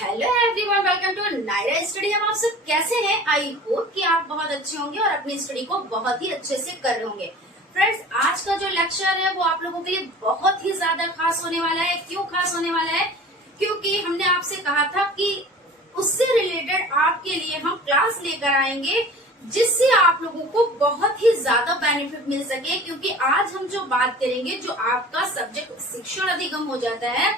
Hello everyone, welcome to Naira study. हम आप सब कैसे हैं? आई होप कि आप बहुत अच्छे होंगे और अपनी स्टडी को बहुत ही अच्छे से कर रहे होंगे। फ्रेंड्स, आज का जो लेक्चर है वो आप लोगों के लिए बहुत ही ज्यादा खास होने वाला है। क्यों खास होने वाला है? क्योंकि हमने आपसे कहा था कि उससे रिलेटेड आपके लिए हम क्लास लेकर आएंगे जिससे आप लोगों को बहुत ही ज्यादा बेनिफिट मिल सके। क्योंकि आज हम जो बात करेंगे, जो आपका सब्जेक्ट शिक्षण अधिगम हो जाता है,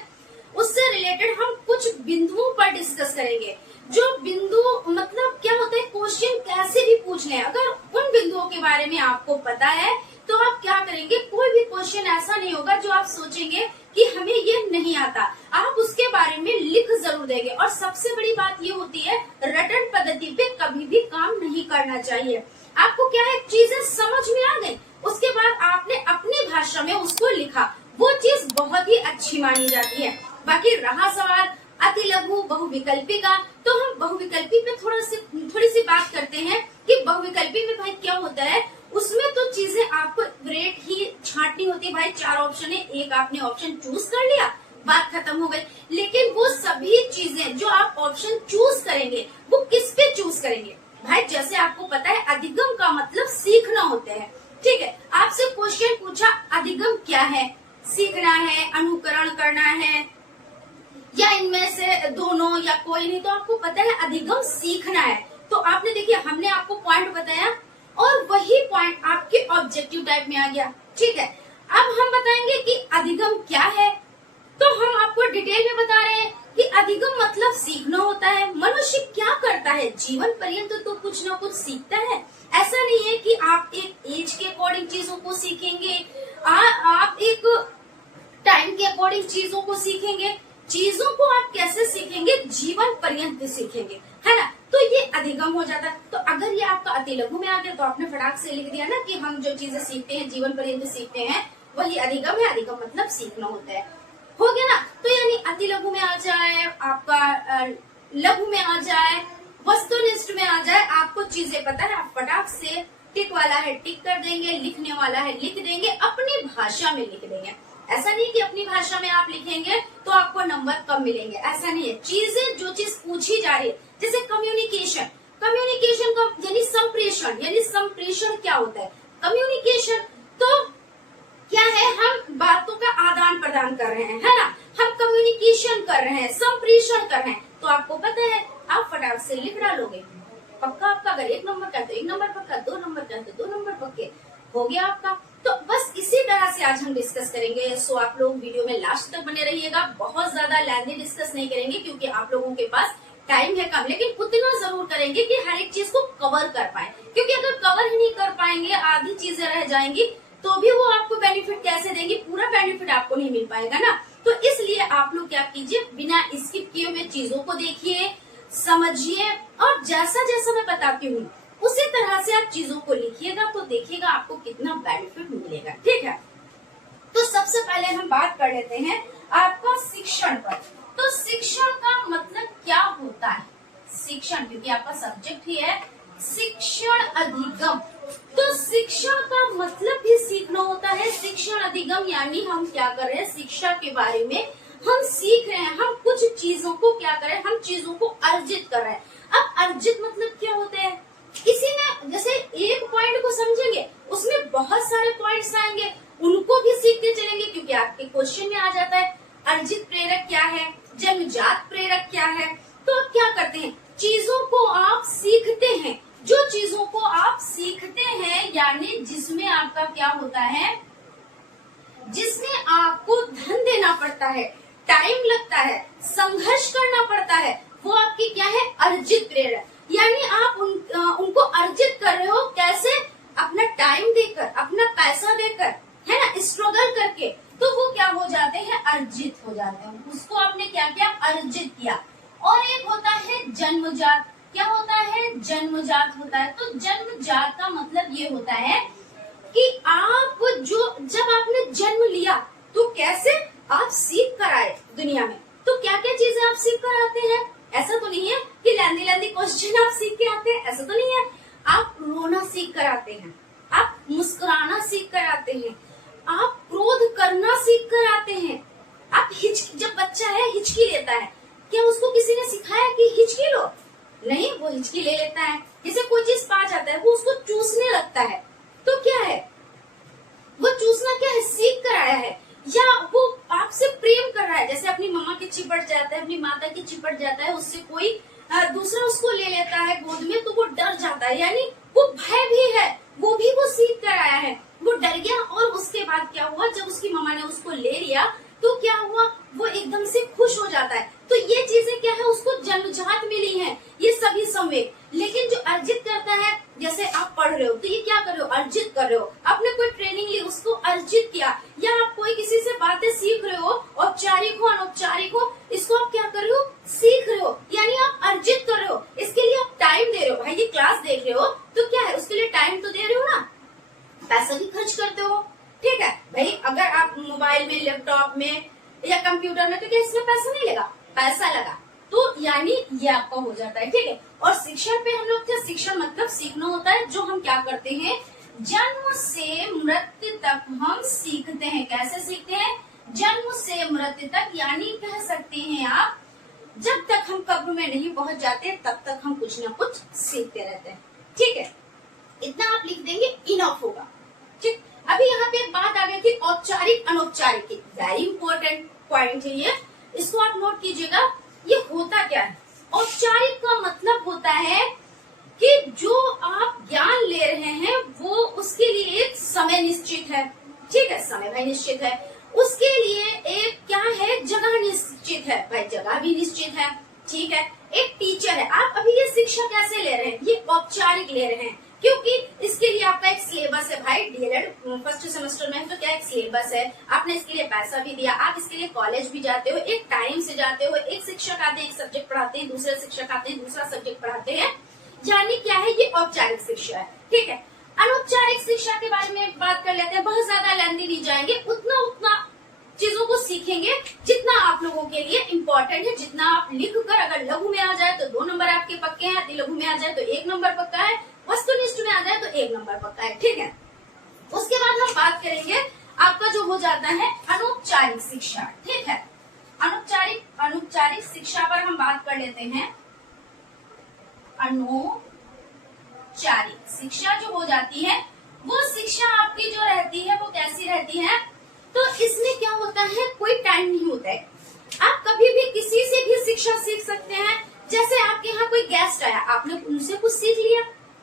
उससे रिलेटेड हम कुछ बिंदुओं पर डिस्कस करेंगे। जो बिंदु मतलब क्या होता है, क्वेश्चन कैसे भी पूछ लें, अगर उन बिंदुओं के बारे में आपको पता है तो आप क्या करेंगे, कोई भी क्वेश्चन ऐसा नहीं होगा जो आप सोचेंगे कि हमें ये नहीं आता, आप उसके बारे में लिख जरूर देंगे। और सबसे बड़ी बात ये होती है, रटन पद्धति पे कभी भी काम नहीं करना चाहिए। आपको क्या है, चीजें समझ में आ गई, उसके बाद आपने अपनी भाषा में उसको लिखा, वो चीज बहुत ही अच्छी मानी जाती है। बाकी रहा सवाल अति लघु बहुविकल्पी का, तो हम बहुविकल्पी पे थोड़ी सी बात करते हैं कि बहुविकल्पी में भाई क्या होता है। उसमें तो चीजें आपको ग्रेड ही छांटनी होती है। भाई 4 ऑप्शन है, एक आपने ऑप्शन चूज कर लिया, बात खत्म हो गई। लेकिन वो सभी चीजें जो आप ऑप्शन चूज करेंगे वो किस पे चूज करेंगे? भाई जैसे आपको पता है, अधिगम का मतलब सीखना होता है, ठीक है। आपसे क्वेश्चन पूछा, अधिगम क्या है? सीखना है, अनुकरण करना है, या इनमें से दोनों या कोई नहीं। तो आपको पता है अधिगम सीखना है। तो आपने देखिए, हमने आपको पॉइंट बताया और वही पॉइंट आपके ऑब्जेक्टिव टाइप में आ गया, ठीक है। अब हम बताएंगे कि अधिगम क्या है। तो हम आपको डिटेल में बता रहे हैं कि अधिगम मतलब सीखना होता है। मनुष्य क्या करता है, जीवन पर्यंत तो कुछ ना कुछ सीखता है। ऐसा नहीं है कि आप एक एज के अकॉर्डिंग चीजों को सीखेंगे, आप एक टाइम के अकॉर्डिंग चीजों को सीखेंगे। चीजों को आप कैसे सीखेंगे? जीवन पर्यंत सीखेंगे, है ना। तो ये अधिगम हो जाता है। तो अगर ये आपका अति लघु में आ गया तो आपने फटाक से लिख दिया ना कि हम जो चीजें सीखते हैं जीवन पर्यंत सीखते हैं, वही अधिगम है। अधिगम मतलब सीखना होता है, हो गया ना। तो यानी अति लघु में आ जाए, आपका लघु में आ जाए, वस्तुनिष्ठ में आ जाए, आपको चीजें पता है, आप फटाक से टिक वाला है टिक कर देंगे, लिखने वाला है लिख देंगे, अपनी भाषा में लिख देंगे। ऐसा नहीं कि अपनी भाषा में आप लिखेंगे तो आपको नंबर कम मिलेंगे, ऐसा नहीं है। चीजें जो चीज पूछी जा रही है, जैसे कम्युनिकेशन, कम्युनिकेशन का यानी संप्रेषण, यानी संप्रेषण क्या होता है? कम्युनिकेशन तो क्या है, हम बातों का आदान प्रदान कर रहे हैं, है ना। हम कम्युनिकेशन कर रहे हैं, संप्रेषण कर रहे हैं। तो आपको पता है, आप फटाक से लिख डालोगे, पक्का आपका। अगर 1 नंबर का तो 1 नंबर पक्का, 2 नंबर का तो 2 नंबर पक्के, हो गया आपका। तो बस इसी तरह से आज हम डिस्कस करेंगे। सो आप लोग वीडियो में लास्ट तक बने रहिएगा। बहुत ज्यादा लेंथी डिस्कस नहीं करेंगे क्योंकि आप लोगों के पास टाइम है कम, लेकिन उतना जरूर करेंगे कि हर एक चीज को कवर कर पाए। क्योंकि अगर कवर ही नहीं कर पाएंगे, आधी चीजें रह जाएंगी, तो भी वो आपको बेनिफिट कैसे देंगी? पूरा बेनिफिट आपको नहीं मिल पाएगा ना। तो इसलिए आप लोग क्या कीजिए, बिना स्किप किए हुए चीजों को देखिए, समझिए, और जैसा जैसा मैं बताती हूँ उसी तरह से आप चीजों को लिखिएगा, तो देखिएगा आपको कितना बेनिफिट मिलेगा, ठीक है। तो सबसे पहले हम बात कर लेते हैं आपका शिक्षण पर। तो शिक्षण का मतलब क्या होता है? शिक्षण, क्योंकि आपका सब्जेक्ट ही है शिक्षण अधिगम, तो शिक्षण का मतलब भी सीखना होता है। शिक्षण अधिगम यानी हम क्या कर रहे हैं, शिक्षा के बारे में हम सीख रहे हैं। हम कुछ चीजों को क्या कर रहे हैं, हम चीजों को अर्जित कर रहे हैं। अब अर्जित मतलब क्या होता है? किसी ने जैसे एक पॉइंट को समझेंगे, उसमें बहुत सारे पॉइंट्स आएंगे, उनको भी सीखते चलेंगे, क्योंकि आपके क्वेश्चन में आ जाता है अर्जित प्रेरक क्या है, जन्मजात प्रेरक क्या है। तो आप क्या करते हैं, चीजों को आप सीखते हैं। जो चीजों को आप सीखते हैं यानी जिसमें आपका क्या होता है, जिसमें आपको धन देना पड़ता है, टाइम लगता है, संघर्ष करना पड़ता है, वो आपकी क्या है, अर्जित प्रेरक। यानी आप उनको अर्जित कर रहे हो, कैसे? अपना टाइम देकर, अपना पैसा देकर, है ना, स्ट्रगल करके, तो वो क्या हो जाते हैं, अर्जित हो जाते हैं। उसको आपने क्या किया, अर्जित किया। और एक होता है जन्मजात। क्या होता है? जन्मजात होता है। तो जन्मजात का मतलब ये होता है कि आप जब आपने जन्म लिया तो कैसे आप सीख कर आए दुनिया में। तो क्या क्या चीजें आप सीख कर आते हैं? ऐसा तो नहीं है कि लैंदी क्वेश्चन आप सीख के आते हैं, ऐसा तो नहीं है। आप रोना सीख कर आते हैं, आप मुस्कुराना सीख कर आते हैं, आप क्रोध करना सीख कर आते हैं, आप जब बच्चा है हिचकी लेता है, क्या उसको किसी ने नहीं, वो हिचकी ले लेता है। जैसे कोई चीज पा जाता है वो उसको चूसने लगता है, तो क्या है वो चूसना क्या है, सीख कर आया है, या वो आपसे प्रेम कर रहा है। जैसे अपनी मम्मा के चिपट जाता है, अपनी माता की चिपट जाता है, उससे कोई दूसरा उसको ले लेता है गोद में तो वो डर जाता है, यानी वो भय भी है, वो भी वो सीख कर आया है, वो डर गया। और उसके बाद क्या हुआ, जब उसकी मम्मा ने उसको ले लिया तो क्या हुआ, वो एकदम से खुश हो जाता है। तो ये चीजें क्या है, उसको जन्मजात मिली हैं ये सभी संवेद। लेकिन जो अर्जित करता है, जैसे आप पढ़ रहे हो तो ये क्या कर रहे हो, अर्जित कर रहे हो। आपने कोई ट्रेनिंग ली, उसको अर्जित किया, या आप कोई किसी से बातें सीख रहे हो, औपचारिक हो अनौपचारिक हो, इसको आप क्या कर रहे हो, सीख रहे हो, यानी आप अर्जित कर रहे हो। इसके लिए आप टाइम दे रहे हो। भाई ये क्लास देख रहे हो तो क्या है, उसके लिए टाइम तो दे रहे हो ना, पैसा भी खर्च करते हो, ठीक है भाई। अगर आप मोबाइल में, लैपटॉप में या कंप्यूटर में, तो क्या इसमें पैसा नहीं लगा, पैसा लगा, तो यानी ये आपका हो जाता है, ठीक है। और शिक्षण पे हम लोग थे, शिक्षण मतलब सीखना होता है, जो हम क्या करते हैं, जन्म से मृत्यु तक हम सीखते हैं। कैसे सीखते हैं, जन्म से मृत्यु तक, यानी कह सकते हैं आप जब तक हम कब्र में नहीं पहुंच जाते तब तक हम कुछ ना कुछ सीखते रहते हैं, ठीक है। इतना आप लिख देंगे, इनफ होगा, ठीक। अभी यहाँ पे एक बात आ गई थी, औपचारिक अनौपचारिक की, वेरी इंपॉर्टेंट पॉइंट है ये, इसको आप नोट कीजिएगा। ये होता क्या है, औपचारिक का मतलब होता है कि जो आप ज्ञान ले रहे हैं वो उसके लिए एक समय निश्चित है, ठीक है, समय भाई निश्चित है, उसके लिए एक क्या है, जगह निश्चित है, भाई जगह भी निश्चित है, ठीक है। एक टीचर है, आप अभी ये शिक्षा कैसे ले रहे हैं, ये औपचारिक ले रहे हैं, क्योंकि इसके लिए आपका एक सिलेबस है भाई। डीएलएड फर्स्ट सेमेस्टर में है तो क्या एक सिलेबस है, आपने इसके लिए पैसा भी दिया, आप इसके लिए कॉलेज भी जाते हो, एक टाइम से जाते हो, एक शिक्षक आते हैं एक सब्जेक्ट पढ़ाते हैं, दूसरे शिक्षक आते हैं दूसरा सब्जेक्ट पढ़ाते हैं, यानी क्या है, ये औपचारिक शिक्षा है, ठीक है। अनौपचारिक शिक्षा के बारे में बात कर लेते हैं, बहुत ज्यादा लेंथी नहीं जाएंगे, उतना चीजों को सीखेंगे जितना आप लोगों के लिए इम्पोर्टेंट है। जितना आप लिख कर, अगर लघु में आ जाए तो 2 नंबर आपके पक्के हैं, अति लघु में आ जाए तो 1 नंबर पक्का है, वस्तुनिष्ठ में आ जाए तो 1 नंबर पक्का है, ठीक है। उसके बाद हम बात करेंगे आपका जो हो जाता है अनौपचारिक शिक्षा, ठीक है। अनौपचारिक शिक्षा पर हम बात कर लेते हैं। अनौपचारिक शिक्षा जो हो जाती है, वो शिक्षा आपकी जो रहती है वो कैसी रहती है, तो इसमें क्या होता है, कोई टाइम नहीं होता है, आप कभी भी किसी से भी शिक्षा सीख सकते हैं। जैसे आपके यहाँ कोई गेस्ट आया, आपने उनसे कुछ सीख लिया,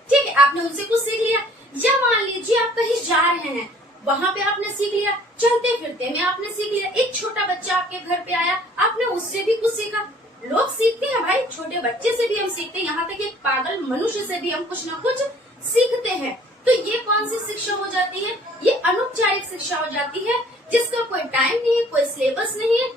ठीक है, आपने उनसे कुछ सीख लिया, या मान लीजिए आप कहीं जा रहे हैं, वहां पे आपने सीख लिया, चलते फिरते में आपने सीख लिया, एक छोटा बच्चा आपके घर पे आया, आपने उससे भी कुछ सीखा। लोग सीखते हैं भाई, छोटे बच्चे से भी हम सीखते हैं, यहाँ तक एक पागल मनुष्य से भी हम कुछ ना कुछ सीखते हैं। तो ये कौन सी शिक्षा हो जाती है, ये अनौपचारिक शिक्षा हो जाती है, जिसका कोई टाइम नहीं है, कोई सिलेबस नहीं है,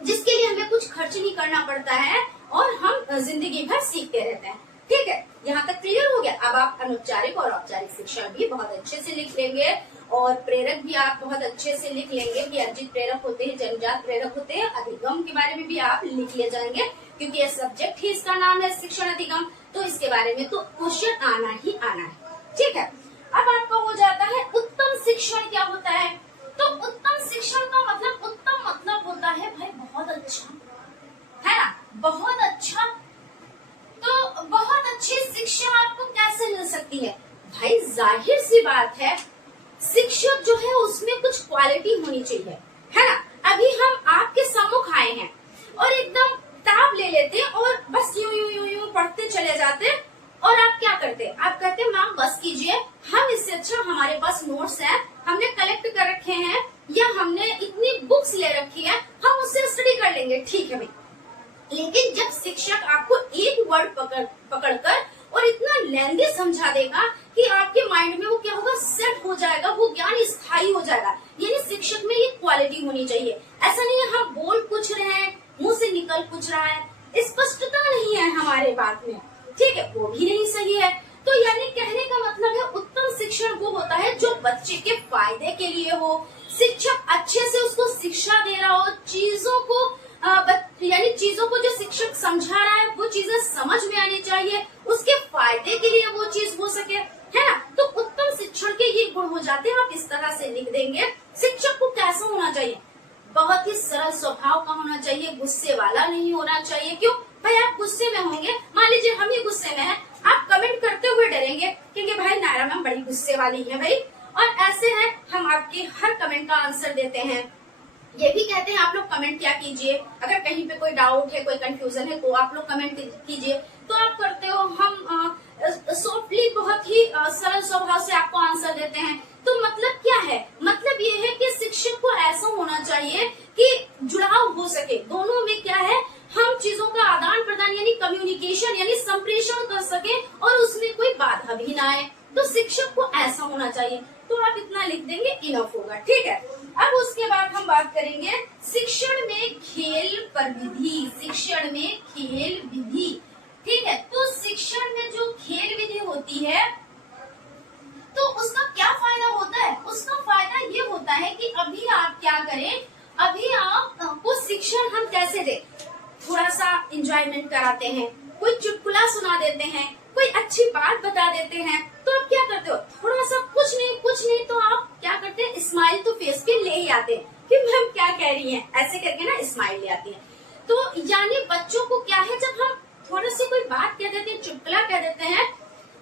जिसके लिए हमें कुछ खर्च नहीं करना पड़ता है और हम जिंदगी भर सीखते रहते हैं, ठीक है। यहाँ तक क्लियर हो गया। अब आप अनौपचारिक और औपचारिक शिक्षा भी बहुत अच्छे से लिख लेंगे, और प्रेरक भी आप बहुत अच्छे से लिख लेंगे कि अर्जित प्रेरक होते हैं, जन्मजात प्रेरक होते हैं, अधिगम के बारे में भी आप लिख ले जाएंगे, क्योंकि ये सब्जेक्ट ही इसका नाम है शिक्षण अधिगम, तो इसके बारे में तो क्वेश्चन आना ही आना है, ठीक है। अब आपका हो जाता है उत्तम शिक्षण क्या होता है, तो उत्तम शिक्षण का मतलब, उत्तम मतलब होता है भाई बहुत अच्छा, है ना, बहुत अच्छा। तो बहुत अच्छी शिक्षा आपको कैसे मिल सकती है, भाई जाहिर सी बात है, शिक्षक जो है उसमें कुछ क्वालिटी होनी चाहिए, है ना। अभी हम आपके सम्मुख आए हैं और एकदम किताब ले लेते और बस यूं यूं यूं यूं पढ़ते चले जाते, और आप क्या करते, आप कहते मैम बस कीजिए, हम इससे अच्छा हमारे पास नोट्स हैं, हमने कलेक्ट कर रखे हैं, या हमने इतनी बुक्स ले रखी है, हम उससे स्टडी कर लेंगे, ठीक है भाई। लेकिन जब शिक्षक आपको एक वर्ड पकड़कर और इतना लेंदी समझा देगा कि आपके माइंड में वो क्या होगा, सेट हो जाएगा, वो ज्ञान स्थायी हो जाएगा, यानी शिक्षक में ये क्वालिटी होनी चाहिए। ऐसा नहीं है हम बोल कुछ रहे हैं, मुंह से निकल कुछ रहा है, स्पष्टता नहीं है हमारे बात में, ठीक है, वो भी नहीं सही है। तो यानी कहने का मतलब है उत्तम शिक्षण वो होता है जो बच्चे के फायदे के लिए हो, शिक्षक अच्छे से उसको शिक्षा दे रहा हो, चीजों को यानी चीजों को जो शिक्षक समझा रहा है वो चीजें समझ में आनी चाहिए, उसके फायदे के लिए वो चीज हो सके, है ना। तो उत्तम शिक्षण के ये गुण हो जाते हैं, आप इस तरह से लिख देंगे। शिक्षक को कैसा होना चाहिए, बहुत ही सरल स्वभाव का होना चाहिए, गुस्से वाला नहीं होना चाहिए। क्यों भाई, आप गुस्से में होंगे, मान लीजिए हम ही गुस्से में हैं, आप कमेंट करते हुए डरेंगे क्योंकि भाई नायरा मैम बड़ी गुस्से वाली है भाई, और ऐसे है हम आपके हर कमेंट का आंसर देते हैं। ये भी कहते हैं आप लोग कमेंट क्या कीजिए, अगर कहीं पे कोई डाउट है, कोई कंफ्यूजन है तो आप लोग कमेंट कीजिए, तो आप करते हो। हम सॉफ्टली बहुत ही सरल स्वभाव से आपको आंसर देते हैं। तो मतलब क्या है, मतलब ये है कि शिक्षक को ऐसा होना चाहिए कि जुड़ाव हो सके दोनों में, क्या है, हम चीजों का आदान प्रदान यानी कम्युनिकेशन यानी संप्रेषण कर सके और उसमें कोई बाधा भी ना आए। तो शिक्षक को ऐसा होना चाहिए। तो आप इतना लिख देंगे, इनफ होगा, ठीक है। अब उसके बाद हम बात करेंगे शिक्षण में खेल पर विधि, शिक्षण में खेल विधि, ठीक है। तो शिक्षण में जो खेल विधि होती है तो उसका क्या फायदा होता है, उसका फायदा ये होता है कि अभी आप क्या करें, अभी आपको शिक्षण हम कैसे दें, थोड़ा सा एंजॉयमेंट कराते हैं, कोई चुटकुला सुना देते हैं, कोई अच्छी बात बता देते हैं, तो आप क्या करते हो, थोड़ा सा कुछ नहीं तो आप क्या करते हैं, स्माइल तो फेस पे ले ही आते हैं कि मैम क्या कह रही हैं, ऐसे करके ना स्माइल ले आती है। तो यानी बच्चों को क्या है, जब हम थोड़ा सी कोई बात कह देते हैं, चुटकुला कह देते हैं,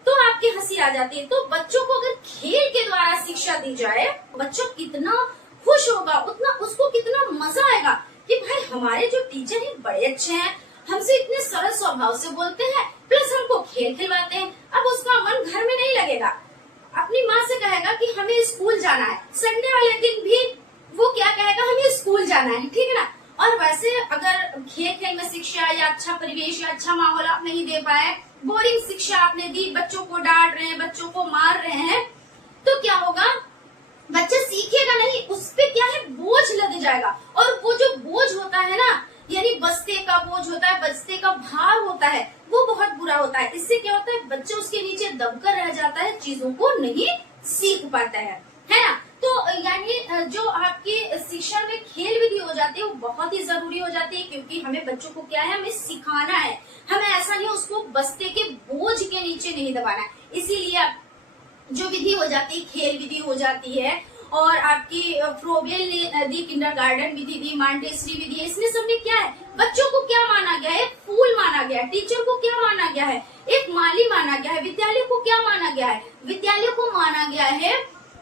तो आपकी हंसी आ जाती है। तो बच्चों को अगर खेल के द्वारा शिक्षा दी जाए, बच्चों कितना खुश होगा, उतना उसको कितना मजा आएगा कि भाई हमारे जो टीचर हैं बड़े अच्छे हैं, हमसे इतने सरल स्वभाव से बोलते हैं, प्लस हमको खेल खिलवाते हैं। अब उसका मन घर में नहीं लगेगा, अपनी माँ से कहेगा कि हमें स्कूल जाना है, संडे वाले दिन भी वो क्या कहेगा, हमें स्कूल जाना है, ठीक है ना। और वैसे अगर खेल में शिक्षा या अच्छा परिवेश या अच्छा माहौल आप नहीं दे पाए, बोरिंग शिक्षा आपने दी, बच्चों को डांट रहे हैं, बच्चों को मार रहे हैं, तो क्या होगा, बच्चा सीखेगा नहीं, उस पे क्या है, बोझ लग जाएगा। और वो जो बोझ होता है ना, यानी बस्ते का बोझ होता है, बस्ते का भार होता है, वो बहुत बुरा होता है। इससे क्या होता है, बच्चा उसके नीचे दबकर रह जाता है, चीजों को नहीं सीख पाता है ना। तो यानी जो आपकी शिक्षा में खेल विधि हो जाती है वो बहुत ही जरूरी हो जाती है, क्योंकि हमें बच्चों को क्या है, हमें सिखाना है, हमें ऐसा नहीं उसको बस्ते के बोझ के नीचे नहीं दबाना है। इसीलिए जो विधि हो जाती है, खेल विधि हो जाती है, और आपकी फ्रोबेल ने दी किंडरगार्टन विधि दी, मॉन्टेसरी विधि है, इसमें सब में क्या है, बच्चों को क्या माना गया है, फूल माना गया है, टीचर को क्या माना गया है, एक माली माना गया है, विद्यालय को क्या माना गया है, विद्यालय को माना गया है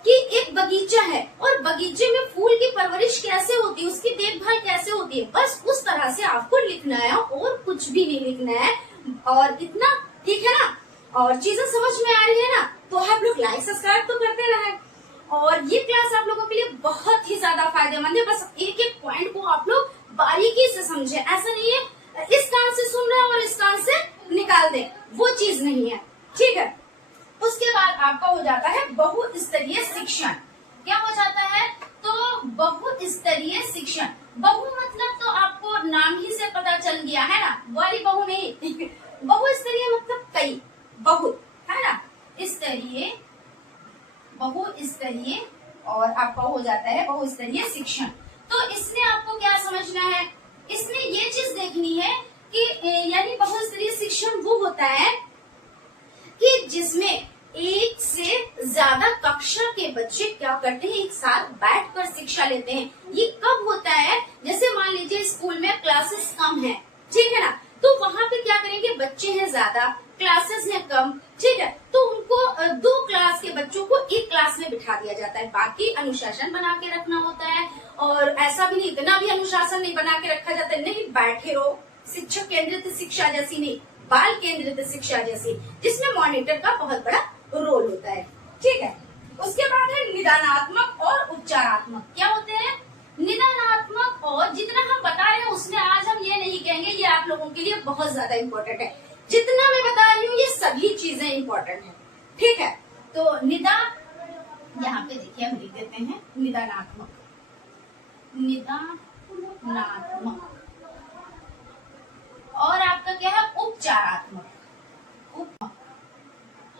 कि एक बगीचा है, और बगीचे में फूल की परवरिश कैसे होती है, उसकी देखभाल कैसे होती है, बस उस तरह से आपको लिखना है और कुछ भी नहीं लिखना है। और इतना, ठीक है ना। और चीजें समझ में आ रही है ना, तो आप लोग लाइक सब्सक्राइब तो करते रहे। और ये क्लास आप लोगों के लिए बहुत ही ज्यादा फायदेमंद है, बस एक एक पॉइंट को आप लोग बारीकी से समझे। ऐसा नहीं है इस कान से सुन रहे हैं और इस कान से निकाल दें, वो चीज नहीं है, ठीक है। उसके बाद आपका हो जाता है बहुस्तरीय शिक्षण। क्या हो जाता है, तो बहुस्तरीय शिक्षण। बहु मतलब तो आपको नाम ही से पता चल गया है ना, वाली बहु नहीं बहुस्तरीय मतलब कई, बहुत, है ना, स्तरीय, बहुस्तरीय, और आपका हो जाता है बहुस्तरीय शिक्षण। तो इसमें आपको क्या समझना है, इसमें ये चीज देखनी है कि यानी बहुस्तरीय शिक्षण वो होता है कि जिसमें एक से ज्यादा कक्षा के बच्चे क्या करते हैं, एक साथ बैठकर शिक्षा लेते हैं। ये कब होता है, जैसे मान लीजिए स्कूल में क्लासेस कम है, ठीक है ना, तो वहाँ पे क्या करेंगे, बच्चे हैं ज्यादा, क्लासेस हैं कम, ठीक है, तो उनको 2 क्लास के बच्चों को एक क्लास में बिठा दिया जाता है। बाकी अनुशासन बना के रखना होता है, और ऐसा भी नहीं, इतना भी अनुशासन नहीं बना के रखा जाता है, नहीं बैठे रहो, शिक्षक केंद्रित शिक्षा जैसी नहीं, बाल केंद्रित शिक्षा जैसी, जिसमें मॉनिटर का बहुत बड़ा रोल होता है, ठीक है। उसके बाद है निदानात्मक और उपचारात्मक। क्या होते हैं, निदानात्मक, और जितना हम बता रहे हैं उसमें आज हम ये नहीं कहेंगे, ये आप लोगों के लिए बहुत ज्यादा इम्पोर्टेंट है, जितना मैं बता रही हूँ ये सभी चीजें इम्पोर्टेंट है, ठीक है। तो निदान, यहाँ पे देखिए हम लिख देते हैं निदानात्मक, निदानात्मक, और आपका क्या है, उपचारात्मक।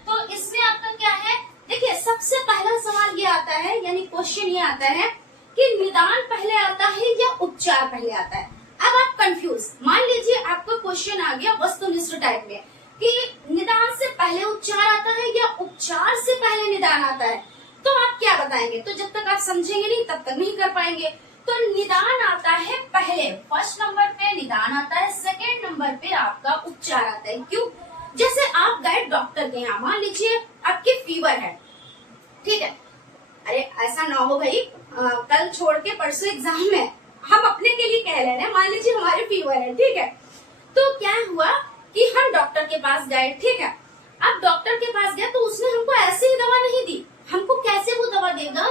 तो इसमें आपका क्या है, देखिए सबसे पहला सवाल ये आता है, यानी क्वेश्चन ये आता है कि निदान पहले आता है या उपचार पहले आता है। अब आप कंफ्यूज, मान लीजिए आपका क्वेश्चन आ गया वस्तुनिष्ठ टाइप में कि निदान से पहले उपचार आता है या उपचार से पहले निदान आता है, तो आप क्या बताएंगे। तो जब तक आप समझेंगे नहीं तब तक नहीं कर पाएंगे। तो निदान आता है पहले, फर्स्ट नंबर पे निदान आता है, सेकेंड नंबर पे आपका उपचार आता है। क्यों? जैसे आप गए डॉक्टर के यहाँ, मान लीजिए आपकी फीवर है, ठीक है, अरे ऐसा ना हो भाई कल छोड़ के परसों एग्जाम है, हम अपने के लिए कह रहे हैं, मान लीजिए हमारे फीवर है, ठीक है, तो क्या हुआ कि हम डॉक्टर के पास गए, ठीक है, अब डॉक्टर के पास गए तो उसने हमको ऐसे ही दवा नहीं दी, हमको कैसे वो दवा देगा?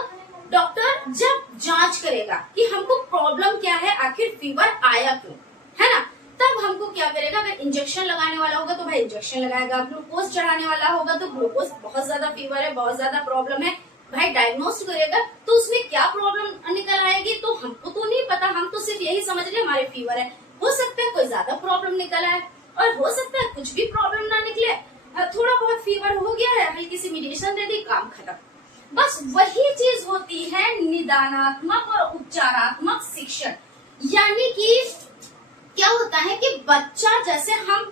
डॉक्टर जब जांच करेगा कि हमको प्रॉब्लम क्या है, आखिर फीवर आया क्यों, है ना, तब हमको क्या करेगा, अगर इंजेक्शन लगाने वाला होगा तो भाई इंजेक्शन लगाएगा, ग्लूकोज चढ़ाने वाला होगा तो ग्लूकोज, बहुत ज्यादा फीवर है, बहुत ज्यादा प्रॉब्लम है, भाई डायग्नोस करेगा तो उसमें क्या प्रॉब्लम निकल आएगी तो हमको तो नहीं पता, हम तो सिर्फ यही समझ रहे हमारे फीवर है, हो सकता है कोई ज्यादा प्रॉब्लम निकल आए और हो सकता है कुछ भी प्रॉब्लम ना निकले, थोड़ा बहुत फीवर हो गया है, हल्की सी मेडिसिन दे दी, काम खत्म। बस वही चीज होती है निदानात्मक और उपचारात्मक शिक्षण। यानी कि क्या होता है कि बच्चा, जैसे हम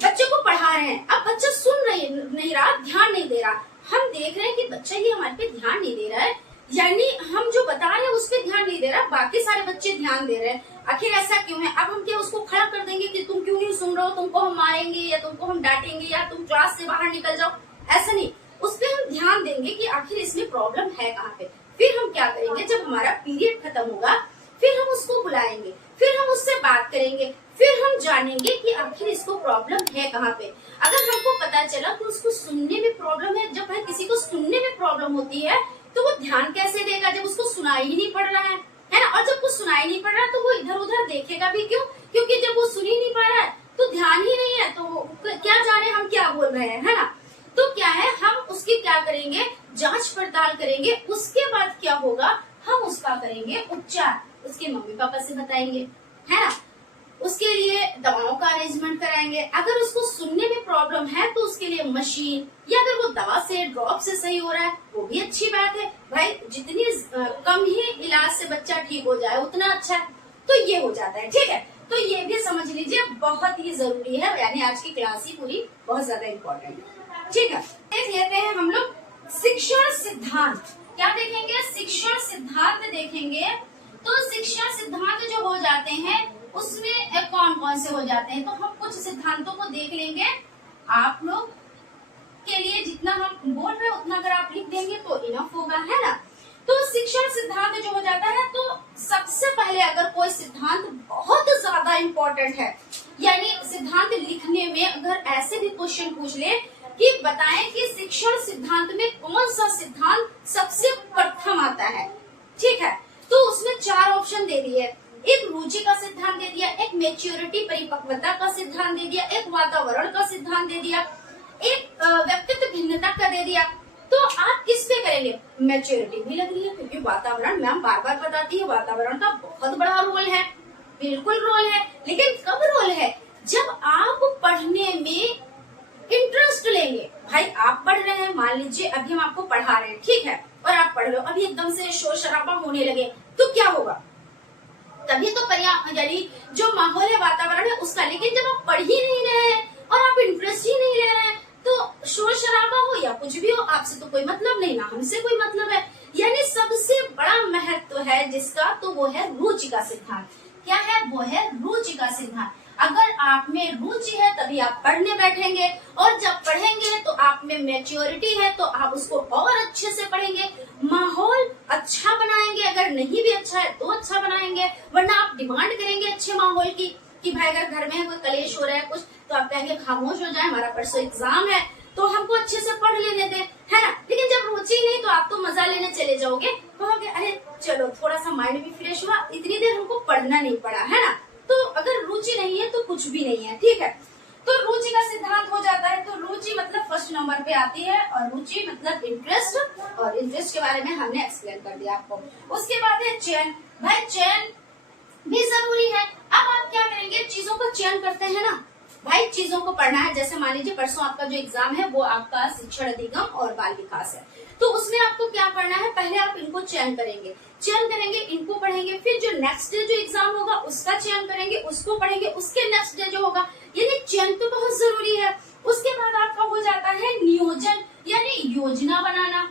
बच्चे को पढ़ा रहे हैं, अब बच्चा सुन नहीं रहा, ध्यान नहीं दे रहा, हम देख रहे हैं कि बच्चा ये हमारे पे ध्यान नहीं दे रहा है, यानी हम जो बता रहे हैं उस पर ध्यान नहीं दे रहा, बाकी सारे बच्चे ध्यान दे रहे हैं, आखिर ऐसा क्यों है? अब हम क्या उसको खड़ा कर देंगे कि तुम क्यों नहीं सुन रहे हो, तुमको हम मारेंगे या तुमको हम डांटेंगे या तुम क्लास से बाहर निकल जाओ, ऐसा नहीं, उस पर हम ध्यान देंगे कि आखिर इसमें प्रॉब्लम है कहाँ पे। फिर हम क्या करेंगे, जब हमारा पीरियड खत्म होगा फिर हम उसको बुलाएंगे, फिर हम उससे बात करेंगे, फिर हम जानेंगे कि आखिर इसको प्रॉब्लम है कहाँ पे। अगर हमको पता चला कि उसको सुनने में प्रॉब्लम है, जब भाई किसी को सुनने में प्रॉब्लम होती है तो वो ध्यान कैसे देगा जब उसको सुनाई ही नहीं पड़ रहा है ना, और जब कुछ सुनाई नहीं पड़ रहा है तो वो इधर उधर देखेगा भी क्यों? क्योंकि जब वो सुन ही नहीं पा रहा है तो ध्यान ही नहीं है, तो क्या जाने हम क्या बोल रहे हैं, है ना। तो क्या है, हम उसकी क्या करेंगे, जांच पड़ताल करेंगे, उसके बाद क्या होगा, हम उसका करेंगे उपचार, उसके मम्मी पापा से बताएंगे, है ना, उसके लिए दवाओं का अरेंजमेंट कराएंगे। अगर उसको सुनने में प्रॉब्लम है तो उसके लिए मशीन, या अगर वो दवा से ड्रॉप से सही हो रहा है वो भी अच्छी बात है, भाई जितनी कम ही इलाज से बच्चा ठीक हो जाए उतना अच्छा है, तो ये हो जाता है, ठीक है। तो ये भी समझ लीजिए बहुत ही जरूरी है, यानी आज की क्लास ही पूरी बहुत ज्यादा इम्पोर्टेंट है, ठीक है। देख लेते हैं हम लोग शिक्षण सिद्धांत, क्या देखेंगे, शिक्षण सिद्धांत देखेंगे। तो शिक्षण सिद्धांत जो हो जाते हैं उसमें कौन कौन से हो जाते हैं, तो हम कुछ सिद्धांतों को देख लेंगे, आप लोग के लिए जितना हम बोल रहे हैं उतना अगर आप लिख देंगे तो इनफ होगा, है ना। तो शिक्षण सिद्धांत जो हो जाता है, तो सबसे पहले अगर कोई सिद्धांत बहुत ज्यादा इम्पोर्टेंट है, यानी सिद्धांत लिखने में अगर ऐसे भी क्वेश्चन पूछ ले कि बताएं कि शिक्षण सिद्धांत में कौन सा सिद्धांत सबसे प्रथम आता है, ठीक है, तो उसमें 4 ऑप्शन दे दिए, एक रुचि का सिद्धांत दे दिया, एक मैच्योरिटी परिपक्वता का सिद्धांत दे दिया, एक वातावरण का सिद्धांत दे दिया, एक व्यक्तित्व भिन्नता का दे दिया। तो आप किस पे करेंगे, मैच्योरिटी भी लग रही है क्योंकि वातावरण, मैम बार बार बताती है वातावरण का बहुत बड़ा रोल है, बिल्कुल रोल है, लेकिन कब रोल है, जब आप पढ़ने में इंटरेस्ट लेंगे। भाई आप पढ़ रहे हैं, मान लीजिए अभी हम आपको पढ़ा रहे हैं, ठीक है, और आप पढ़ रहे हो, अभी एकदम से शोर शराबा होने लगे तो क्या होगा, तभी तो यानी जो माहौल है, वातावरण है उसका, लेकिन जब आप पढ़ ही नहीं रहे हैं और आप इंटरेस्ट ही नहीं ले रहे हैं तो शोर शराबा हो या कुछ भी हो, आपसे तो कोई मतलब नहीं, ना हमसे कोई मतलब है। यानी सबसे बड़ा महत्व है जिसका, तो वो है रुचि का सिद्धांत। क्या है, वो है रुचि का सिद्धांत। अगर आप में रुचि है तभी आप पढ़ने बैठेंगे, और जब पढ़ेंगे तो आप में मैच्योरिटी है तो आप उसको और अच्छे से पढ़ेंगे, माहौल अच्छा बनाएंगे, अगर नहीं भी अच्छा है तो अच्छा बनाएंगे, वरना आप डिमांड करेंगे अच्छे माहौल की कि भाई अगर घर में कोई कलेश हो रहा है कुछ, तो आप कहेंगे खामोश हो जाए, हमारा परसों एग्जाम है तो हमको अच्छे से पढ़ लेने दे, है ना। लेकिन जब रुचि नहीं तो आप तो मजा लेने चले जाओगे, कहोगे अरे चलो थोड़ा सा माइंड भी फ्रेश हुआ, इतनी देर हमको पढ़ना नहीं पड़ा, है ना। तो अगर रुचि नहीं है तो कुछ भी नहीं है, ठीक है। तो रुचि का सिद्धांत हो जाता है, तो रुचि मतलब फर्स्ट नंबर पे आती है, और रुचि मतलब इंटरेस्ट, और इंटरेस्ट के बारे में हमने एक्सप्लेन कर दिया आपको। उसके बाद है चयन, भाई चयन भी जरूरी है। अब आप क्या करेंगे, चीजों का चयन करते हैं ना, भाई चीजों को पढ़ना है, जैसे मान लीजिए परसों आपका जो एग्जाम है वो आपका शिक्षण अधिगम और बाल विकास है, तो उसमें आपको क्या करना है, पहले आप इनको चयन करेंगे, इनको पढ़ेंगे, फिर जो नेक्स्ट डे जो एग्जाम होगा उसका चयन करेंगे, उसको पढ़ेंगे, उसके नेक्स्ट डे जो होगा, यानी चयन तो बहुत जरूरी है। उसके बाद आपका हो जाता है नियोजन, यानी योजना बनाना।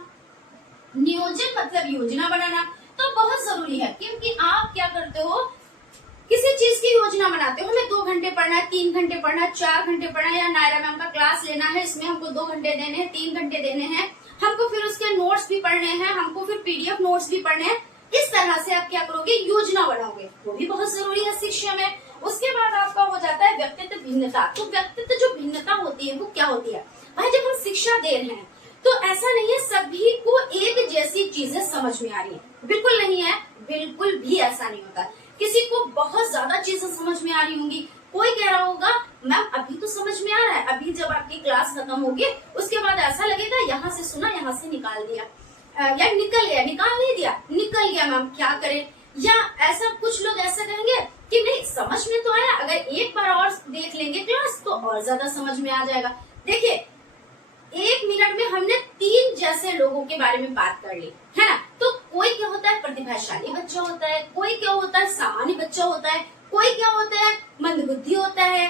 नियोजन मतलब योजना बनाना तो बहुत जरूरी है, क्योंकि आप क्या करते हो, किसी चीज की योजना बनाते हो, हमें 2 घंटे पढ़ना है, 3 घंटे पढ़ना है, 4 घंटे पढ़ना है, या नायरा मैम का क्लास लेना है, इसमें हमको 2 घंटे देने हैं, 3 घंटे देने हैं, हमको फिर उसके नोट्स भी पढ़ने हैं, हमको फिर पीडीएफ नोट्स भी पढ़ने हैं। इस तरह से आप क्या करोगे, योजना बनाओगे, वो भी बहुत जरूरी है शिक्षा में। उसके बाद आपका हो जाता है व्यक्तित्व भिन्नता। तो व्यक्तित्व जो भिन्नता होती है वो क्या होती है भाई, जब हम शिक्षा दे रहे हैं तो ऐसा नहीं है सभी को एक जैसी चीजें समझ में आ रही है, बिल्कुल नहीं है, बिल्कुल भी ऐसा नहीं होता। किसी को बहुत ज्यादा चीजें समझ में आ रही होंगी, कोई कह रहा होगा मैम अभी तो समझ में आ रहा है, अभी जब आपकी क्लास खत्म होगी उसके बाद ऐसा लगेगा यहाँ से सुना यहाँ से निकाल दिया, या निकल गया, निकाल नहीं दिया, निकल गया मैम क्या करें। या ऐसा कुछ लोग ऐसा कहेंगे कि नहीं समझ में तो आया, अगर एक बार और देख लेंगे क्लास तो और ज्यादा समझ में आ जाएगा। देखिए 1 मिनट में हमने 3 जैसे लोगों के बारे में बात कर ली है ना। तो कोई क्या होता है, प्रतिभाशाली बच्चा होता है, कोई क्या होता है, सामान्य बच्चा होता है, कोई क्या होता है, मंदबुद्धि होता है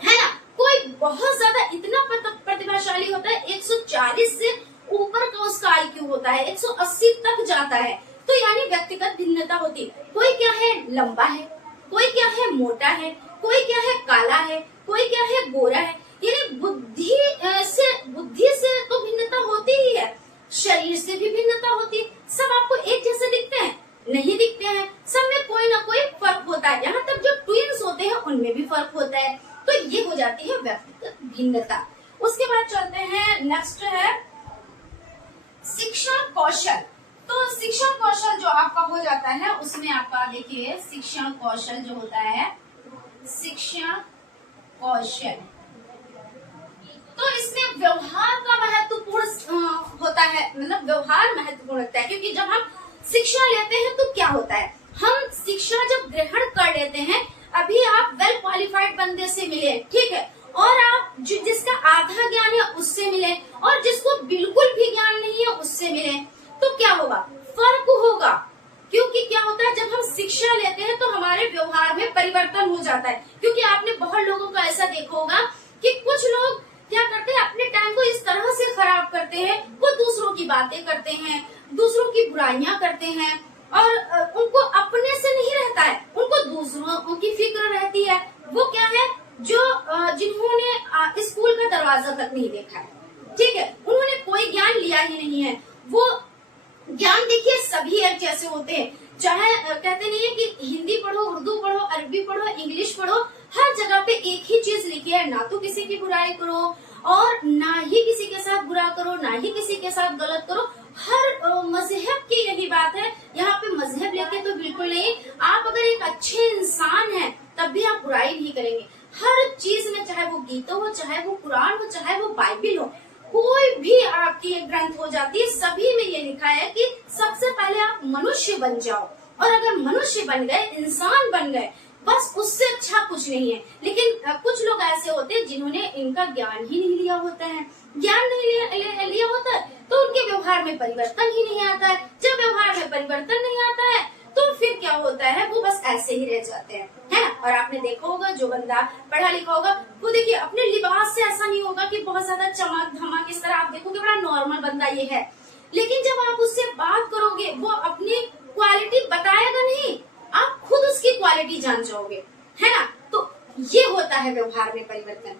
ना, कोई बहुत ज्यादा इतना प्रतिभाशाली होता है, 140 से ऊपर का उसका आईक्यू होता है, 180 तक जाता है। तो यानी व्यक्तिगत भिन्नता होती है। कोई क्या है, लंबा है, कोई क्या है, मोटा है, कोई क्या है, काला है, कोई क्या है, गोरा है। यानी बुद्धि से तो भिन्नता होती ही है, शरीर से भी भिन्नता होती है। सब आपको एक जैसे दिखते हैं? नहीं दिखते हैं, सब में कोई ना कोई फर्क होता है। यहाँ तक जो ट्विंस होते हैं उनमें भी फर्क होता है। तो ये हो जाती है व्यक्तिगत भिन्नता। उसके बाद चलते हैं, नेक्स्ट है शिक्षण कौशल। तो शिक्षण कौशल जो आपका हो जाता है उसमें आपका देखिए शिक्षण कौशल जो होता है, शिक्षण कौशल, तो इसमें व्यवहार का महत्वपूर्ण होता है, मतलब व्यवहार महत्वपूर्ण होता है। क्योंकि जब हम शिक्षा लेते हैं तो क्या होता है, हम शिक्षा जब ग्रहण कर लेते हैं, अभी आप वेल क्वालिफाइड बंदे से मिले, ठीक है, और आप जिसका आधा ज्ञान है उससे मिले, और जिसको बिल्कुल भी ज्ञान नहीं है उससे मिले, तो क्या होगा, फर्क होगा। क्योंकि क्या होता है, जब हम शिक्षा लेते हैं तो हमारे व्यवहार में परिवर्तन हो जाता है। क्योंकि आपने बहुत लोगों का ऐसा देखा होगा कि कुछ लोग क्या करते हैं, अपने टाइम को इस तरह से खराब करते हैं, वो दूसरों की बातें करते हैं, दूसरों की बुराइयां करते हैं, और उनको अपने से नहीं रहता है, उनको दूसरों की फिक्र रहती है। वो क्या है, जो जिन्होंने स्कूल का दरवाजा तक नहीं देखा है, ठीक है, उन्होंने कोई ज्ञान लिया ही नहीं है। वो ज्ञान देखिए सभी एक जैसे होते हैं, चाहे कहते नहीं है कि हिंदी पढ़ो, उर्दू पढ़ो, अरबी पढ़ो, इंग्लिश पढ़ो, हर जगह पे एक ही चीज लिखी है, ना तो किसी की बुराई करो और ना ही किसी के साथ बुरा करो, ना ही किसी के साथ गलत करो। हर मजहब की यही बात है, यहाँ पे मजहब लेके तो बिल्कुल नहीं। आप अगर एक अच्छे इंसान हैं तब भी आप बुराई नहीं करेंगे। हर चीज में, चाहे वो गीता हो, चाहे वो कुरान हो, चाहे वो बाइबिल हो, कोई भी आपकी एक ग्रंथ हो जाती है, सभी में ये लिखा है कि सबसे पहले आप मनुष्य बन जाओ, और अगर मनुष्य बन गए, इंसान बन गए, बस उससे अच्छा कुछ नहीं है। लेकिन कुछ लोग ऐसे होते हैं जिन्होंने इनका ज्ञान ही नहीं लिया होता है, ज्ञान नहीं लिया होता है, तो उनके व्यवहार में परिवर्तन ही नहीं आता है। जब व्यवहार में परिवर्तन नहीं आता है तो फिर क्या होता है, वो बस ऐसे ही रह जाते हैं, है ना। और आपने देखा होगा जो बंदा पढ़ा लिखा होगा वो देखिए अपने लिबास से ऐसा नहीं होगा कि बहुत ज्यादा चमक धमक, इस तरह आप देखोगे बड़ा नॉर्मल बंदा ये है, लेकिन जब आप उससे बात करोगे वो अपनी क्वालिटी बताएगा नहीं, आप खुद उसकी क्वालिटी जान जाओगे, है ना। तो ये होता है व्यवहार में परिवर्तन।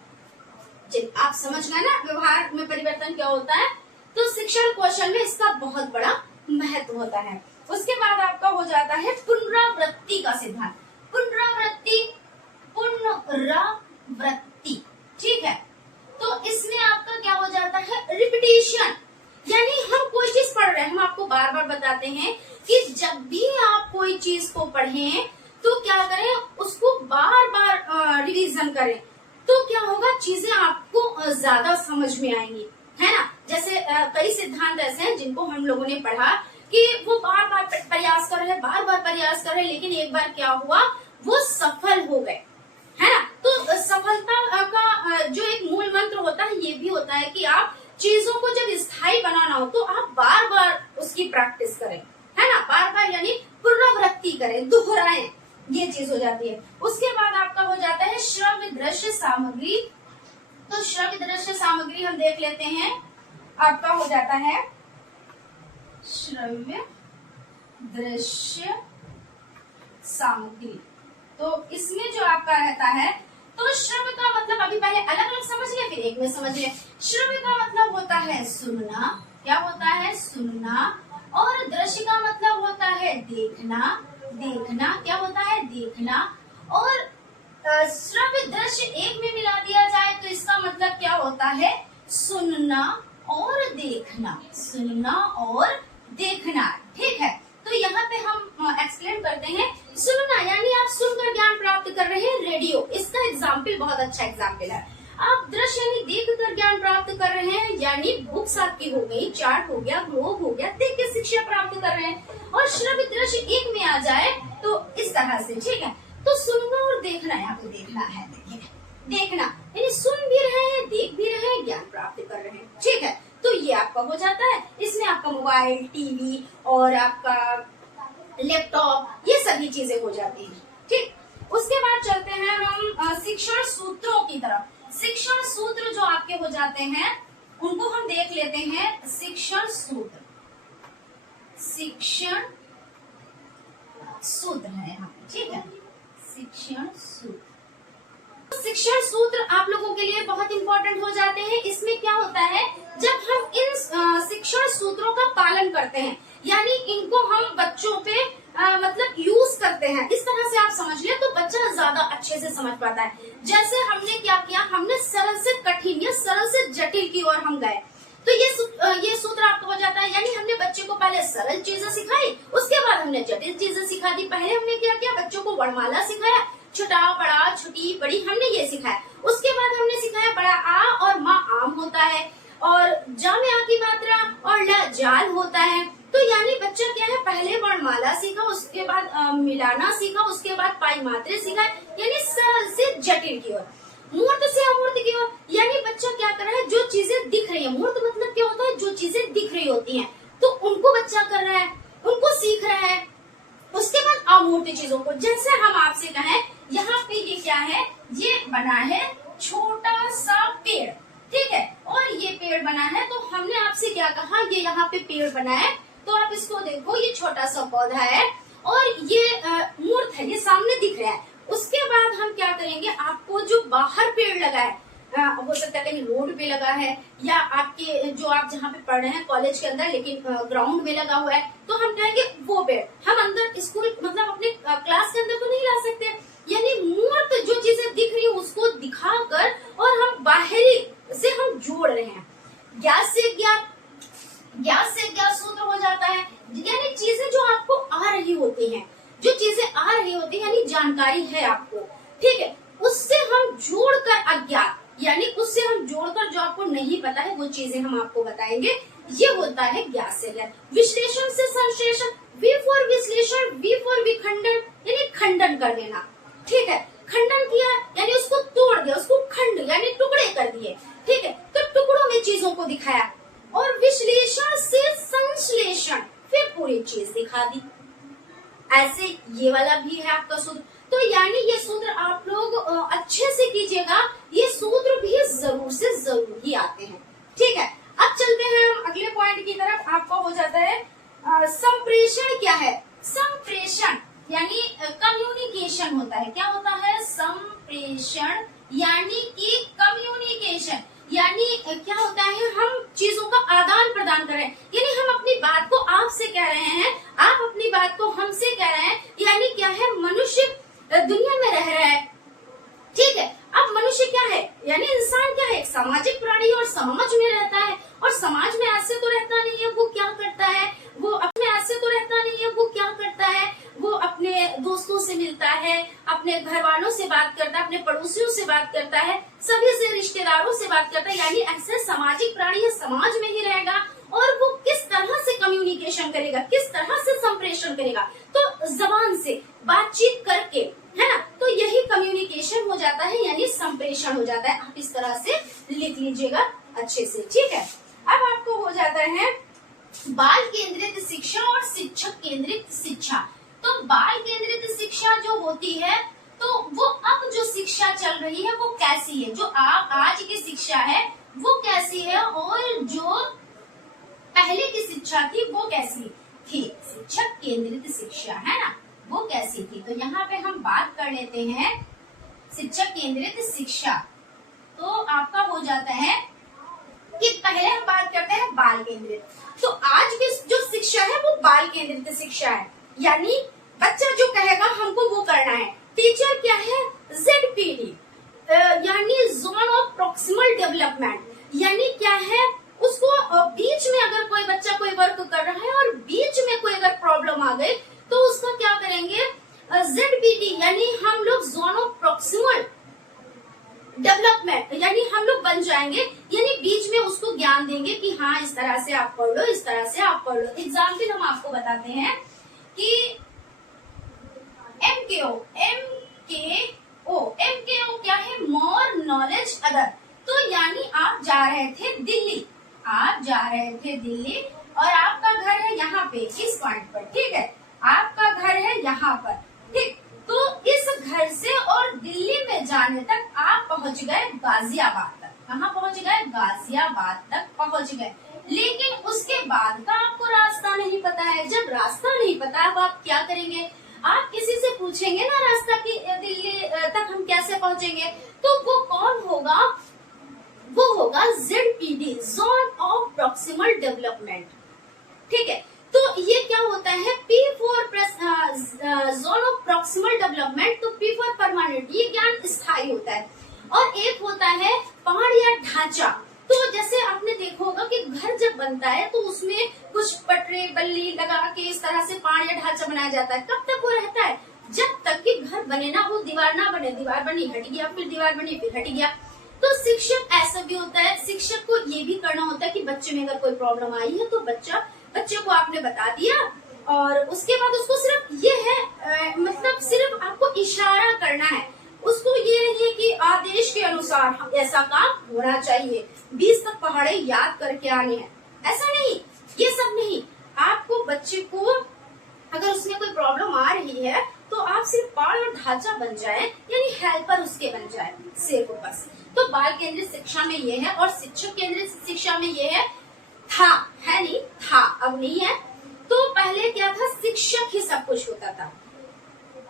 आप समझ गए ना व्यवहार में परिवर्तन क्या होता है। तो शिक्षण कौशल में इसका बहुत बड़ा महत्व होता है। उसके बाद आपका हो जाता है पुनरावृत्ति का सिद्धांत। पुनरावृत्ति, ठीक है। तो इसमें आपका क्या हो जाता है, रिपीटिशन। यानी हम कोई चीज पढ़ रहे हैं, हम आपको बार बार बताते हैं कि जब भी आप कोई चीज को पढ़ें तो क्या करें, उसको बार बार रिवीजन करें, तो क्या होगा, चीजें आपको ज्यादा समझ में आएंगी, है ना। जैसे कई सिद्धांत ऐसे हैं जिनको हम लोगों ने पढ़ा कि वो बार बार प्रयास कर रहे हैं, बार बार प्रयास कर रहे हैं, लेकिन एक बार क्या हुआ, वो सफल हो गए, है ना। तो सफलता का जो एक मूल मंत्र होता है ये भी होता है कि आप चीजों को जब स्थायी बनाना हो तो आप बार बार उसकी प्रैक्टिस करें, है ना, बार बार यानी पुनरावृत्ति करें, दोहराएं, ये चीज हो जाती है। उसके बाद आपका हो जाता है श्रव्य दृश्य सामग्री। तो श्रव्य दृश्य सामग्री हम देख लेते हैं, आपका हो जाता है श्रव्य दृश्य सामग्री। तो इसमें जो आपका रहता है, तो श्रव्य का मतलब अभी पहले अलग अलग समझ लिया, फिर एक में समझ लिया। श्रव्य का मतलब होता है सुनना, क्या होता है? सुनना। और दृश्य का मतलब होता है देखना, देखना, क्या होता है? देखना। और श्रव्य दृश्य एक में मिला दिया जाए तो इसका मतलब क्या होता है? सुनना और देखना, सुनना और देखना। ठीक है, तो यहाँ पे हम एक्सप्लेन करते हैं। सुनना यानी आप सुनकर ज्ञान प्राप्त कर रहे हैं, रेडियो, इसका एग्जाम्पल बहुत अच्छा एग्जाम्पल है। आप दृश्य यानी देख कर ज्ञान प्राप्त कर रहे हैं, यानी बुक्स आपकी हो गई, चार्ट हो गया, ग्लोब हो गया, देख के शिक्षा प्राप्त कर रहे हैं। और श्रव्य दृश्य एक में आ जाए तो इस तरह से, ठीक है। तो सुनना और देखना, यहाँ पे देखना है, देखिए देखना यानी सुन भी रहे हैं, देख भी रहे हैं, ज्ञान प्राप्त कर रहे हैं, ठीक है। तो ये आपका हो जाता है। इसमें आपका मोबाइल, टीवी और आपका लैपटॉप, ये सभी चीजें हो जाती हैं, ठीक। उसके बाद चलते हैं हम शिक्षण सूत्रों की तरफ। शिक्षण सूत्र जो आपके हो जाते हैं उनको हम देख लेते हैं। शिक्षण सूत्र, शिक्षण सूत्र है यहाँ पे, ठीक है, शिक्षण सूत्र। शिक्षण सूत्र आप लोगों के लिए बहुत इंपॉर्टेंट हो जाते हैं। इसमें क्या होता है, जब हम इन शिक्षण सूत्रों का पालन करते हैं, यानी इनको हम बच्चों पे मतलब यूज करते हैं, इस तरह से आप समझ लिया, तो बच्चा ज्यादा अच्छे से समझ पाता है। जैसे हमने क्या किया, हमने सरल से कठिन या सरल से जटिल की ओर हम गए, तो ये सूत्र आपको हो जाता है। यानी हमने बच्चे को पहले सरल चीजें सिखाई, उसके बाद हमने जटिल चीजें सिखा दी। पहले हमने क्या किया, बच्चों को वर्णमाला सिखाया, छोटा बड़ा छोटी बड़ी, हमने ये सिखाया। उसके बाद हमने सिखाया बड़ा आ और माँ आम होता है, और जा में आ की मात्रा और ल जाल होता है। तो यानी बच्चा क्या है, पहले वर्णमाला सीखा, उसके बाद मिलाना सीखा, उसके बाद पाई मात्रे सीखा, यानी सरल से जटिल की ओर, मूर्त से अमूर्त की ओर। यानी बच्चा क्या कर रहा है, जो चीजें दिख रही है, मूर्त मतलब क्या होता है, जो चीजें दिख रही होती हैं, तो उनको बच्चा कर रहा है, उनको सीख रहा है। उसके बाद अमूर्त चीजों को, जैसे हम आपसे कहें यहाँ पे ये क्या है, ये बना है छोटा सा पेड़, ठीक है, और ये पेड़ बना है, तो हमने आपसे क्या कहा, ये यहाँ पे पेड़ बना है, तो आप इसको देखो, ये छोटा सा पौधा है और ये मूर्त है, ये सामने दिख रहा है। उसके बाद हम क्या करेंगे, आपको जो बाहर पेड़ लगा है, हो सकता है कहीं रोड पे लगा है, या आपके जो आप जहाँ पे पढ़ रहे हैं कॉलेज के अंदर, लेकिन ग्राउंड में लगा हुआ है, तो हम कहेंगे वो पेड़। हम अंदर स्कूल मतलब अपने क्लास के अंदर तो नहीं ला सकते, यानी मूर्त जो चीजें दिख रही है उसको दिखाकर और हम बाहरी से हम जोड़ रहे हैं। ज्ञात से ज्ञात, ज्ञात से ज्ञात सूत्र हो जाता है, यानी चीजें जो आपको आ रही होती हैं, जो चीजें आ रही होती है, यानी जानकारी है आपको, ठीक है, उससे हम जोड़कर अज्ञात, यानी उससे हम जोड़कर जो आपको नहीं पता है वो चीजें हम आपको बताएंगे, ये होता है ज्ञात से ज्ञात। विश्लेषण से संश्लेषण, वी फॉर विश्लेषण, वी फॉर विखंडन, यानी खंडन कर देना, ठीक है, खंडन किया यानी उसको तोड़ दिया, उसको खंड यानी टुकड़े कर दिए, ठीक है, तो टुकड़ों में चीजों को दिखाया। और विश्लेषण से संश्लेषण, फिर पूरी चीज दिखा दी। ऐसे ये वाला भी है आपका सूत्र। तो यानी ये सूत्र आप लोग अच्छे से कीजिएगा, ये सूत्र भी जरूर से जरूर ही आते हैं, ठीक है। अब चलते हैं हम अगले पॉइंट की तरफ। आपका हो जाता है संप्रेषण। क्या है संप्रेषण? यानी कम्युनिकेशन होता है। क्या होता है? संप्रेषण यानी कि कम्युनिकेशन, यानी क्या होता है, हम चीजों का आदान प्रदान कर रहे हैं, यानी हम अपनी बात को आपसे कह रहे हैं, आप अपनी बात को हमसे कह रहे हैं, यानी क्या है, मनुष्य दुनिया में रह रहा है, ठीक है। अब मनुष्य क्या है, यानी इंसान क्या है, एक सामाजिक प्राणी और समाज में रहता है, और समाज में ऐसे तो रहता नहीं है, वो क्या करता है, वो अपने ऐसे तो रहता नहीं है, वो क्या करता है, वो अपने दोस्तों से मिलता है, अपने घर वालों से बात करता है, अपने पड़ोसियों से बात करता है, सभी से रिश्तेदारों से बात करता है, यानी ऐसे सामाजिक प्राणी है, समाज में ही रहेगा। और वो किस तरह से कम्युनिकेशन करेगा, किस तरह से संप्रेषण करेगा, तो जबान से बातचीत करके, है ना, तो यही कम्युनिकेशन हो जाता है, यानी संप्रेषण हो जाता है। आप इस तरह से लिख लीजिएगा अच्छे से, ठीक है। अब आपको हो जाता है बाल केंद्रित शिक्षा और शिक्षक केंद्रित शिक्षा। तो बाल केंद्रित शिक्षा जो होती है, तो वो अब जो शिक्षा चल रही है वो कैसी है, जो आप आज की शिक्षा है वो कैसी है, और जो पहले की शिक्षा थी वो कैसी थी, शिक्षक केंद्रित शिक्षा, है ना, वो कैसी थी। तो यहाँ पे हम बात कर लेते हैं शिक्षक केंद्रित शिक्षा। तो आपका हो जाता है कि पहले हम बात करते हैं बाल केंद्रित। तो आज की जो शिक्षा है वो बाल केंद्रित शिक्षा है, यानी बच्चा जो कहेगा हमको वो करना है। टीचर क्या है, ZPD यानी जोन ऑफ प्रॉक्सिमल डेवलपमेंट, यानी क्या है, उसको बीच में अगर कोई बच्चा कोई वर्क कर रहा है और बीच में कोई अगर प्रॉब्लम आ गई तो उसका क्या करेंगे, ZPD यानी हम लोग जोन ऑफ प्रॉक्सिमल डेवलपमेंट यानी हम लोग बन जाएंगे, यानी बीच में उसको ज्ञान देंगे कि हाँ इस तरह से आप पढ़ लो, इस तरह से आप पढ़ लो। एग्जाम्पल हम आपको बताते हैं कि MKO क्या है, मोर नॉलेज अदर। तो यानी आप जा रहे थे दिल्ली, और आपका घर है यहाँ पे इस पॉइंट पर, ठीक है, आपका घर है यहाँ पर, ठीक। तो इस घर से और दिल्ली में जाने तक आप पहुँच गए गाजियाबाद तक। कहाँ पहुँच गए, गाजियाबाद तक पहुँच गए। लेकिन उसके बाद का आपको रास्ता नहीं पता है। जब रास्ता नहीं पता अब आप क्या करेंगे, आप किसी से पूछेंगे ना रास्ता कि दिल्ली तक हम कैसे पहुँचेंगे, तो वो कौन होगा, वो होगा ZPD zone of proximal development, ठीक है। तो ये क्या होता है, P for zone of proximal development, तो P फॉर परमानेंट, ये ज्ञान स्थायी होता है। और एक होता है पहाड़ या ढांचा। तो जैसे आपने देखा होगा कि घर जब बनता है तो उसमें कुछ पटरे बल्ली लगा के इस तरह से पहाड़ या ढांचा बनाया जाता है। कब तक वो रहता है, जब तक कि घर बने ना, वो दीवार ना बने। दीवार बनी हट गया, फिर दीवार बनी फिर हट गया। तो शिक्षक ऐसा भी होता है, शिक्षक को ये भी करना होता है कि बच्चे में अगर कोई प्रॉब्लम आई है तो बच्चे को आपने बता दिया, और उसके बाद उसको सिर्फ ये है मतलब सिर्फ आपको इशारा करना है। उसको ये नहीं है कि आदेश के अनुसार ऐसा काम होना चाहिए, 20 तक पहाड़े याद करके आने हैं, ऐसा नहीं, ये सब नहीं। आपको बच्चे को अगर उसमें कोई प्रॉब्लम आ रही है तो आप सिर्फ पहाड़ और ढांचा बन जाए, यानी हेल्पर उसके बन जाए, सिर्फ बस। तो बाल केंद्रित शिक्षा में ये है, और शिक्षक केंद्रित शिक्षा में ये है, है नहीं, था, अब नहीं है। तो पहले क्या था, शिक्षक ही सब कुछ होता था,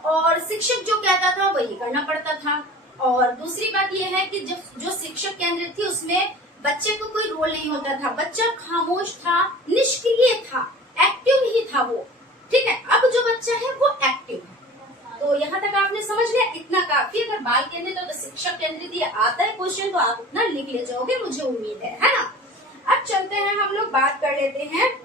और शिक्षक जो कहता था वही करना पड़ता था। और दूसरी बात यह है कि जो शिक्षक केंद्रित थी उसमें बच्चे को कोई रोल नहीं होता था, बच्चा खामोश था, निष्क्रिय था, एक्टिव ही था वो, ठीक है। अब जो बच्चा है वो एक्टिव है। तो यहाँ तक आपने समझ लिया, इतना काफी। अगर बाल केंद्रित तो शिक्षक केंद्रित ये आता है क्वेश्चन तो आप उतना लिख ले जाओगे, मुझे उम्मीद है ना। अब चलते हैं, हम लोग बात कर लेते हैं,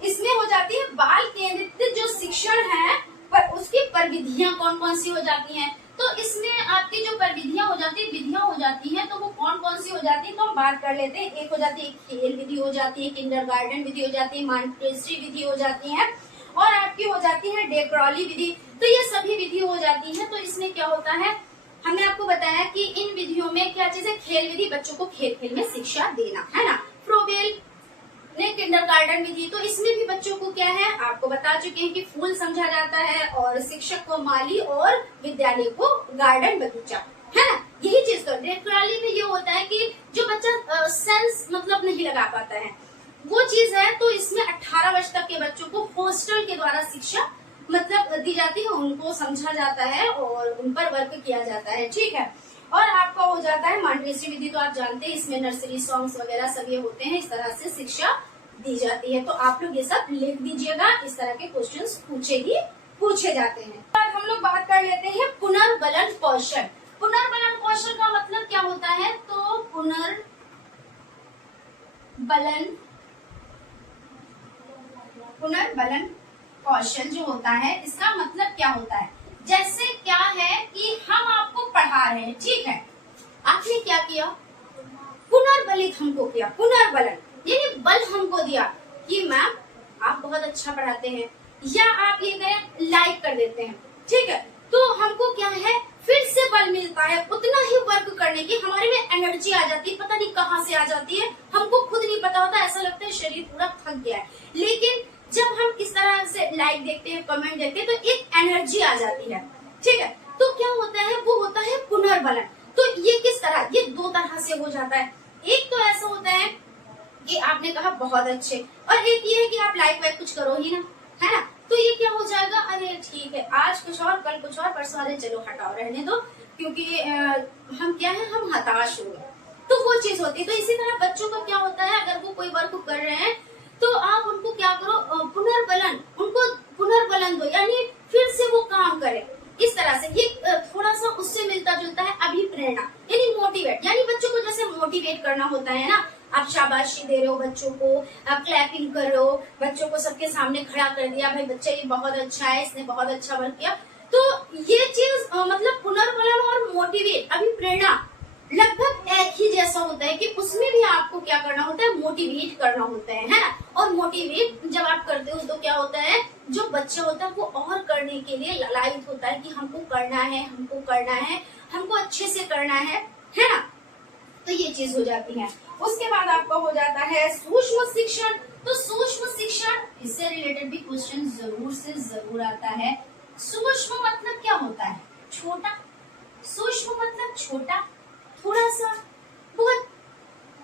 इसमें हो जाती है बाल केंद्रित जो शिक्षण है पर उसकी प्रविधियां कौन कौन सी हो जाती हैं। तो इसमें आपकी जो प्रविधियां हो जाती है, विधियां हो जाती हैं, तो वो कौन कौन सी हो जाती है, तो हम बात कर लेते हैं। एक हो जाती है खेल विधि हो जाती है, किंडरगार्टन विधि हो जाती है, मॉन्टेसरी विधि हो जाती है, और आपकी हो जाती है डे क्रॉली विधि। तो ये सभी विधि हो जाती है। तो इसमें क्या होता है, हमने आपको बताया कि इन विधियों में क्या चीज है, खेल विधि, बच्चों को खेल खेल में शिक्षा देना, है ना। फ्रोबेल ने किंडरगार्टन विधि, तो इसमें भी बच्चों को क्या है, आपको बता चुके हैं कि फूल समझा जाता है, और शिक्षक को माली और विद्यालय को गार्डन बगीचा, है ना। यही चीज तो डे क्रॉली में ये होता है कि जो बच्चा सेंस मतलब नहीं लगा पाता है वो चीज है। तो इसमें 18 वर्ष तक के बच्चों को हॉस्टल के द्वारा शिक्षा मतलब दी जाती है, उनको समझा जाता है और उन पर वर्क किया जाता है, ठीक है। और आपका हो जाता है मॉन्टेसरी विधि, तो आप जानते हैं इसमें नर्सरी सॉन्ग्स वगैरह सब ये होते हैं, इस तरह से शिक्षा दी जाती है। तो आप लोग ये सब लिख दीजिएगा, इस तरह के क्वेश्चंस पूछे जाते हैं। बाद हम लोग बात कर लेते हैं पुनर्बलन कौशल। पुनर्बलन कौशल का मतलब क्या होता है, तो पुनर्बलन कौशल जो होता है इसका मतलब क्या होता है, जैसे क्या है कि हम आपको पढ़ा रहे हैं, ठीक है, आपने क्या किया, पुनर्बलित हमको किया, पुनर्बलन यानी बल हमको दिया कि मैम आप बहुत अच्छा पढ़ाते हैं, या आप ये करें लाइक कर देते हैं, ठीक है। तो हमको क्या है, फिर से बल मिलता है उतना ही वर्क करने की, हमारे में एनर्जी आ जाती है, पता नहीं कहाँ से आ जाती है, हमको खुद नहीं पता होता, ऐसा लगता है शरीर पूरा थक गया है। लेकिन जब हम इस तरह से लाइक देखते हैं, कमेंट देखते हैं, तो एक एनर्जी आ जाती है, ठीक है। तो क्या होता है, वो होता है पुनर्बलन। तो ये किस तरह, ये दो तरह से हो जाता है। एक तो ऐसा होता है कि आपने कहा बहुत अच्छे, और एक ये है कि आप लाइक वाइक कुछ करो ही ना, है ना। तो ये क्या हो जाएगा, अरे ठीक है आज कुछ और कल कुछ और परसों, अरे चलो हटाओ रहने दो, क्योंकि हम क्या है, हम हताश हो गए, तो वो चीज होती है। तो इसी तरह बच्चों का क्या होता है, अगर वो कोई वर्क कर रहे हैं तो आप उनको क्या करो, उनको पुनर्बलन दो, यानी फिर से वो काम करें। इस तरह से ये थोड़ा सा उससे मिलता जुलता है अभिप्रेरणा, यानी मोटिवेट, यानी बच्चों को जैसे मोटिवेट करना होता है ना, आप शाबाशी दे रहे हो बच्चों को, आप क्लैपिंग कर रहे हो बच्चों को, सबके सामने खड़ा कर दिया, भाई बच्चा ये बहुत अच्छा है, इसने बहुत अच्छा वर्क किया। तो ये चीज मतलब पुनर्बलन और मोटिवेट, अभिप्रेरणा लगभग एक ही जैसा होता है कि उसमें भी आपको क्या करना होता है, मोटिवेट करना होता है ना। और मोटिवेट जब आप करते हो तो क्या होता है, जो बच्चा होता है वो और करने के लिए ललायित होता है कि हमको करना है, हमको करना है, हमको अच्छे से करना है ना। तो ये चीज हो जाती है। उसके बाद आपका हो जाता है सूक्ष्म शिक्षण। तो सूक्ष्म शिक्षण, इससे रिलेटेड भी क्वेश्चन जरूर से जरूर आता है। सूक्ष्म मतलब क्या होता है, छोटा, सूक्ष्म मतलब छोटा, थोड़ा सा, बहुत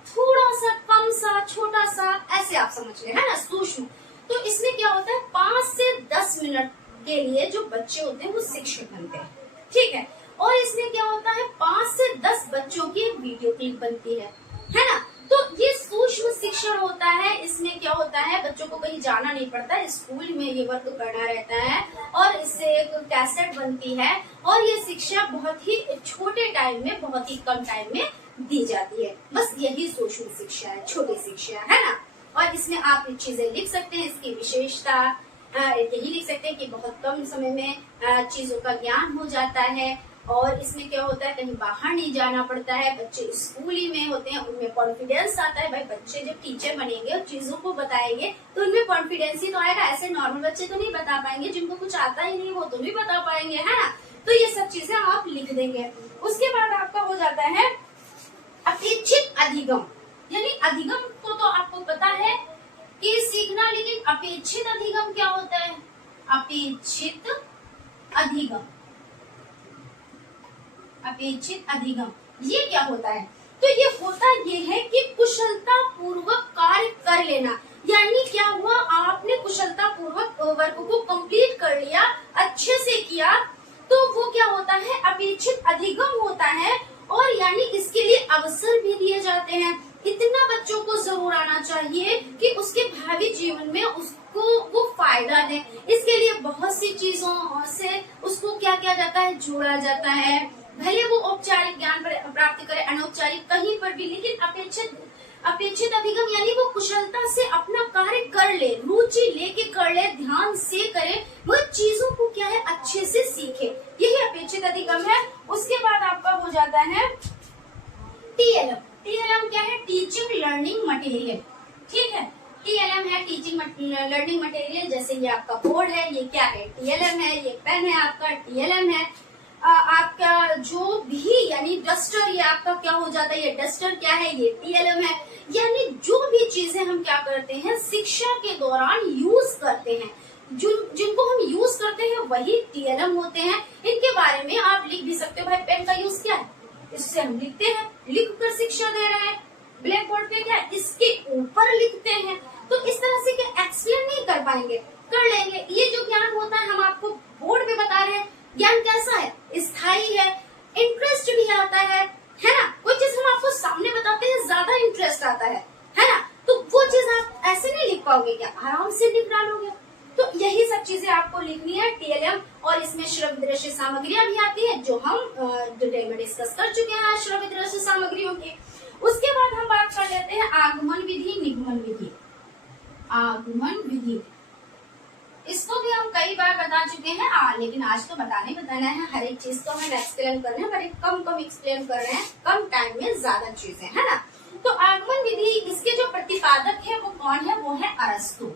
थोड़ा सा, कम सा, छोटा सा, ऐसे आप समझ लें, है ना सूक्ष्म। तो इसमें क्या होता है, 5 से 10 मिनट के लिए जो बच्चे होते हैं वो शिक्षक बनते हैं, ठीक है। और इसमें क्या होता है, 5 से 10 बच्चों की एक वीडियो क्लिप बनती है ना। तो ये सूक्ष्म शिक्षण होता है। इसमें क्या होता है, बच्चों को कहीं जाना नहीं पड़ता, स्कूल में ये वर्क करना रहता है और इससे एक कैसेट बनती है और ये शिक्षा बहुत ही छोटे टाइम में, बहुत ही कम टाइम में दी जाती है। बस यही सूक्ष्म शिक्षा है, छोटी शिक्षा है ना। और इसमें आप चीजें लिख सकते हैं, इसकी विशेषता यही लिख सकते हैं कि बहुत कम समय में चीजों का ज्ञान हो जाता है। और इसमें क्या होता है, कहीं बाहर नहीं जाना पड़ता है, बच्चे स्कूल ही में होते हैं, उनमें कॉन्फिडेंस आता है। भाई बच्चे जब टीचर बनेंगे और चीजों को बताएंगे तो उनमें कॉन्फिडेंस ही तो आएगा। ऐसे नॉर्मल बच्चे तो नहीं बता पाएंगे, जिनको कुछ आता ही नहीं वो तो नहीं बता पाएंगे, है ना। तो ये सब चीजें आप लिख देंगे। उसके बाद आपका हो जाता है अपेक्षित अधिगम, यानी अधिगम को तो आपको पता है कि सीखना, लेकिन अपेक्षित अधिगम क्या होता है, अपेक्षित अधिगम, अपेक्षित अधिगम ये क्या होता है, तो ये होता ये है कि कुशलता पूर्वक कार्य कर लेना। यानी क्या हुआ, आपने कुशलता पूर्वक वर्क को कंप्लीट कर लिया, अच्छे से किया, तो वो क्या होता है, अपेक्षित अधिगम होता है। और यानी इसके लिए अवसर भी दिए जाते हैं। इतना बच्चों को जरूर आना चाहिए कि उसके भावी जीवन में उसको वो फायदा दे। इसके लिए बहुत सी चीजों से उसको क्या किया जाता है, जोड़ा जाता है। भले वो औपचारिक ज्ञान प्राप्त करे, अनौपचारिक कहीं पर भी, लेकिन अपेक्षित अधिगम यानी वो कुशलता से अपना कार्य कर ले, रुचि लेके कर ले, ध्यान से करे, वो चीजों को क्या है अच्छे से सीखे, यही अपेक्षित अधिगम है। उसके बाद आपका हो जाता है टीएलएम। टीएलएम क्या है, टीचिंग लर्निंग मटेरियल, ठीक है। टीएलएम है टीचिंग लर्निंग मटेरियल। जैसे ये आपका बोर्ड है, ये क्या है, टीएलएम है। ये पेन है आपका, टीएलएम है। आपका जो भी यानी डस्टर, ये आपका क्या हो जाता है, ये डस्टर क्या है, ये टीएलएम है। यानी जो भी चीजें हम क्या करते हैं शिक्षा के दौरान यूज करते हैं, जिनको हम यूज करते हैं वही टीएलएम होते हैं। इनके बारे में आप लिख भी सकते हो। भाई पेन का यूज क्या है, इससे हम लिखते हैं, लिख कर शिक्षा दे रहे हैं। ब्लैक बोर्ड पे क्या, इसके ऊपर लिखते हैं। तो इस तरह से क्या एक्सप्लेन नहीं कर पाएंगे, कर लेंगे। ये जो ज्ञान होता है हम आपको बोर्ड पे बता रहे हैं, ज्ञान कैसा है, स्थायी है, इंटरेस्ट भी आता है ना। कोई चीज हम आपको सामने बताते हैं, ज्यादा इंटरेस्ट आता है ना। तो वो चीज आप ऐसे नहीं लिख पाओगे, क्या आराम से लिख डालोगे। तो यही सब चीजें आपको लिखनी है टीएलएम। और इसमें श्रव्य दृश्य सामग्रियां भी आती है, जो हम डिटेल में डिस्कस कर चुके हैं श्रव्य दृश्य सामग्रियों की। उसके बाद हम बात कर लेते हैं आगमन विधि, निगमन विधि। आगमन विधि इसको भी हम कई बार बता चुके हैं, लेकिन आज तो बताना है। हर एक चीज को हमें एक्सप्लेन कर रहे हैं, पर कम एक्सप्लेन कर रहे हैं, कम टाइम में ज्यादा चीजें, है ना। तो आगमन विधि, इसके जो प्रतिपादक है वो कौन है, वो है अरस्तु।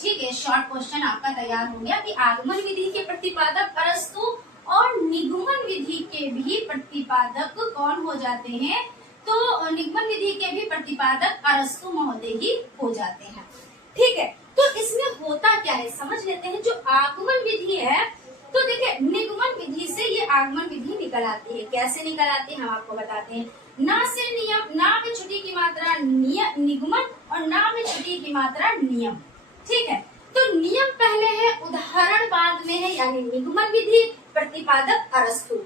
ठीक है, शॉर्ट क्वेश्चन आपका तैयार हो गया कि आगमन विधि के प्रतिपादक अरस्तु और निगमन विधि के भी प्रतिपादक कौन हो जाते हैं। तो निगमन विधि के भी प्रतिपादक अरस्तु महोदय ही हो जाते हैं। ठीक है, तो इसमें होता क्या है समझ लेते हैं। जो आगमन विधि है, तो देखिए निगमन विधि से ये आगमन विधि निकल आती है। कैसे निकल आती है हम आपको बताते हैं। ना से नियम, ना में छुट्टी की मात्रा निगमन और ना में छुट्टी की मात्रा नियम। ठीक है, तो नियम पहले है, उदाहरण बाद में है, यानी निगमन विधि, प्रतिपादक अरस्तु।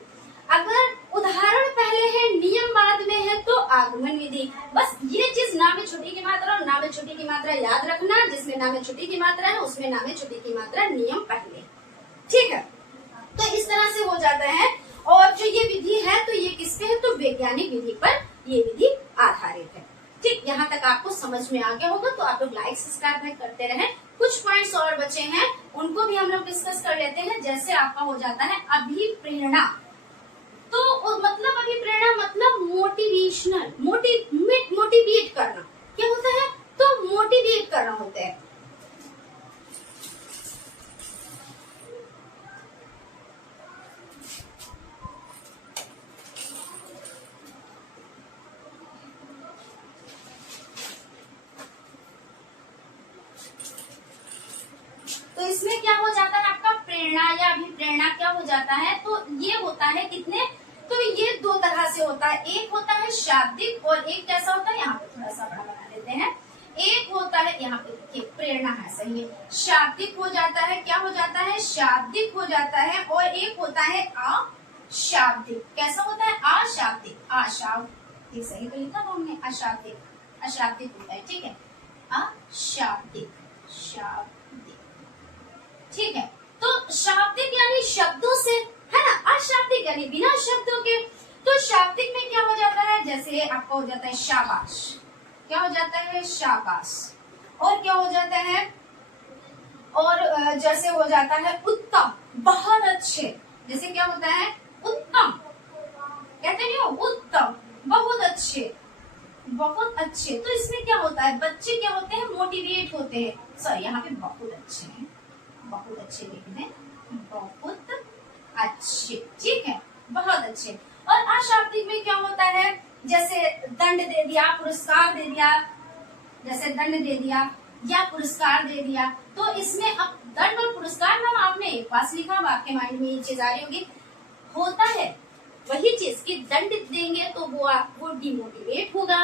अगर उदाहरण पहले है, नियम बाद में है, तो आगमन विधि। बस ये चीज ना में छोटी की मात्रा और ना में छोटी की मात्रा याद रखना, जिसमें ना में छोटी की मात्रा है उसमें ना में छोटी की मात्रा, नियम पहले। ठीक है, तो इस तरह से हो जाता है। और जो ये विधि है तो ये किस पे है, तो वैज्ञानिक विधि पर ये विधि आधारित है। ठीक, यहाँ तक आपको समझ में आ गया होगा, तो आप लोग लाइक सब्सक्राइब करते रहें। कुछ पॉइंट्स और बचे हैं, उनको भी हम लोग डिस्कस कर लेते हैं। जैसे आपका हो जाता है अभिप्रेरणा, तो मतलब अभिप्रेरणा मतलब मोटिवेशनल, मोटिवेट करना। क्या होता है, तो मोटिवेट करना होता है। तो इसमें क्या हो जाता है, आपका प्रेरणा या अभिप्रेरणा क्या हो जाता है, तो ये होता है कितने, तो ये दो तरह से होता है। एक होता है शाब्दिक और एक कैसा होता है, यहाँ पे थोड़ा सा बड़ा बना देते हैं। एक होता है, यहाँ पे देखिए प्रेरणा है, सही है, शाब्दिक हो जाता है। क्या हो जाता है, शाब्दिक हो जाता है। और एक होता है अशाब्दिक। कैसा होता है, अशाब्दिक, अशाब्दिक, सही तो लिखा था हमने, अशाब्दिक, अशाब्दिक होता है। ठीक है, अशाब्दिक, शाब्दिक। ठीक है, तो शाब्दिक यानी शब्दों से, है ना, अशाब्दिक यानी बिना शब्दों के। तो शाब्दिक में क्या हो जाता है, जैसे आपका हो जाता है शाबाश, क्या हो जाता है, शाबाश। और क्या हो जाता है, और जैसे हो जाता है उत्तम, बहुत अच्छे। जैसे क्या होता है, उत्तम, कहते नहीं हो, उत्तम, बहुत अच्छे, बहुत अच्छे। तो इसमें क्या होता है, बच्चे क्या होते हैं, मोटिवेट होते हैं। सॉरी, यहाँ पे बहुत अच्छे हैं, बहुत अच्छे लिखने, बहुत अच्छे। ठीक है, बहुत अच्छे। और अशाब्दिक में क्या होता है, जैसे दंड दे दिया, पुरस्कार दे दिया, जैसे दंड दे दिया या पुरस्कार दे दिया। तो इसमें अब दंड और पुरस्कार नाम आपने एक पास लिखा, अब आपके माइंड में ये चीज आ रही होगी, होता है वही चीज कि दंड देंगे तो वो आपको डिमोटिवेट होगा,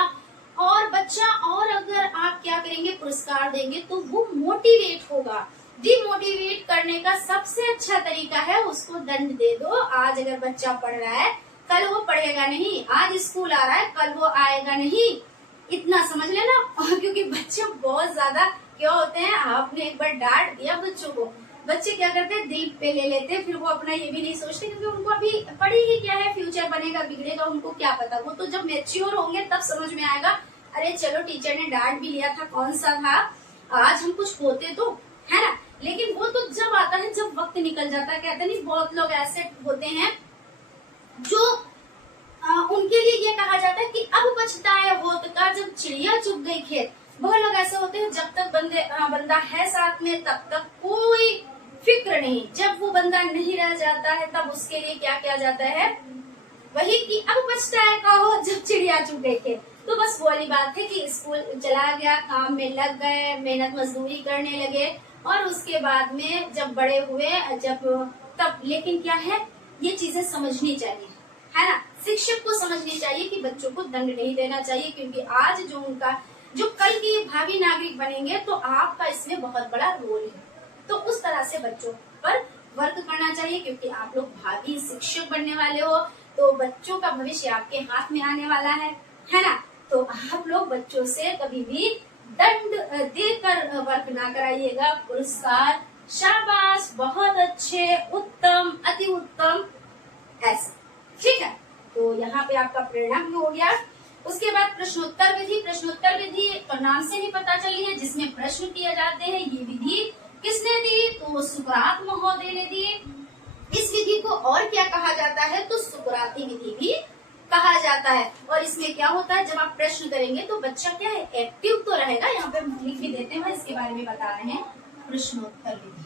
और बच्चा, और अगर आप क्या करेंगे, पुरस्कार देंगे तो वो मोटिवेट होगा। डिमोटिवेट करने का सबसे अच्छा तरीका है, उसको दंड दे दो। आज अगर बच्चा पढ़ रहा है, कल वो पढ़ेगा नहीं, आज स्कूल आ रहा है, कल वो आएगा नहीं, इतना समझ लेना। क्योंकि बच्चे बहुत ज्यादा क्या होते हैं, आपने एक बार डांट दिया बच्चों को, बच्चे क्या करते हैं, दिल पे ले लेते हैं, फिर वो अपना ये भी नहीं सोचते, क्योंकि उनको अभी पढ़ी ही क्या है, फ्यूचर बनेगा बिगड़ेगा, उनको क्या पता। वो तो जब मैच्योर होंगे तब समझ में आएगा, अरे चलो टीचर ने डांट भी लिया था, कौन सा था, आज हम कुछ होते तो, है ना। लेकिन वो तो जब आता है, जब वक्त निकल जाता है। कहते नहीं, बहुत लोग ऐसे होते हैं जो उनके लिए ये कहा जाता है कि अब पछताए होत का जब चिड़िया चुग गई खेत। बहुत लोग ऐसे होते हैं, जब तक बंदा है साथ में तब तक कोई फिक्र नहीं, जब वो बंदा नहीं रह जाता है तब उसके लिए क्या किया जाता है, वही कि अब पछताए का हो जब चिड़िया चुग गई खेत। तो बस वो वाली बात है कि स्कूल चला गया, काम में लग गए, मेहनत मजदूरी करने लगे, और उसके बाद में जब बड़े हुए, जब तब, लेकिन क्या है, ये चीजें समझनी चाहिए, है ना। शिक्षक को समझनी चाहिए कि बच्चों को दंड नहीं देना चाहिए, क्योंकि आज जो उनका, जो कल के भावी नागरिक बनेंगे, तो आपका इसमें बहुत बड़ा रोल है। तो उस तरह से बच्चों पर वर्क करना चाहिए, क्योंकि आप लोग भावी शिक्षक बनने वाले हो, तो बच्चों का भविष्य आपके हाथ में आने वाला है ना। तो आप लोग बच्चों से कभी भी दंड देकर वर्क ना कराइएगा। पुरस्कार, शाबाश, बहुत अच्छे, उत्तम, अति उत्तम, ऐसा। ठीक है, तो यहाँ पे आपका प्रेरणा भी हो गया। उसके बाद प्रश्नोत्तर विधि। प्रश्नोत्तर विधि तो नाम से ही पता चली है, जिसमें प्रश्न किए जाते हैं। ये विधि किसने दी, तो सुकरात महोदय ने दी। इस विधि को और क्या कहा जाता है, तो सुकराती विधि भी कहा जाता है। और इसमें क्या होता है, जब आप प्रश्न करेंगे तो बच्चा क्या है, एक्टिव तो रहेगा। यहाँ पे हम लिख भी देते हैं, इसके बारे में बता रहे हैं। प्रश्नोत्तर विधि,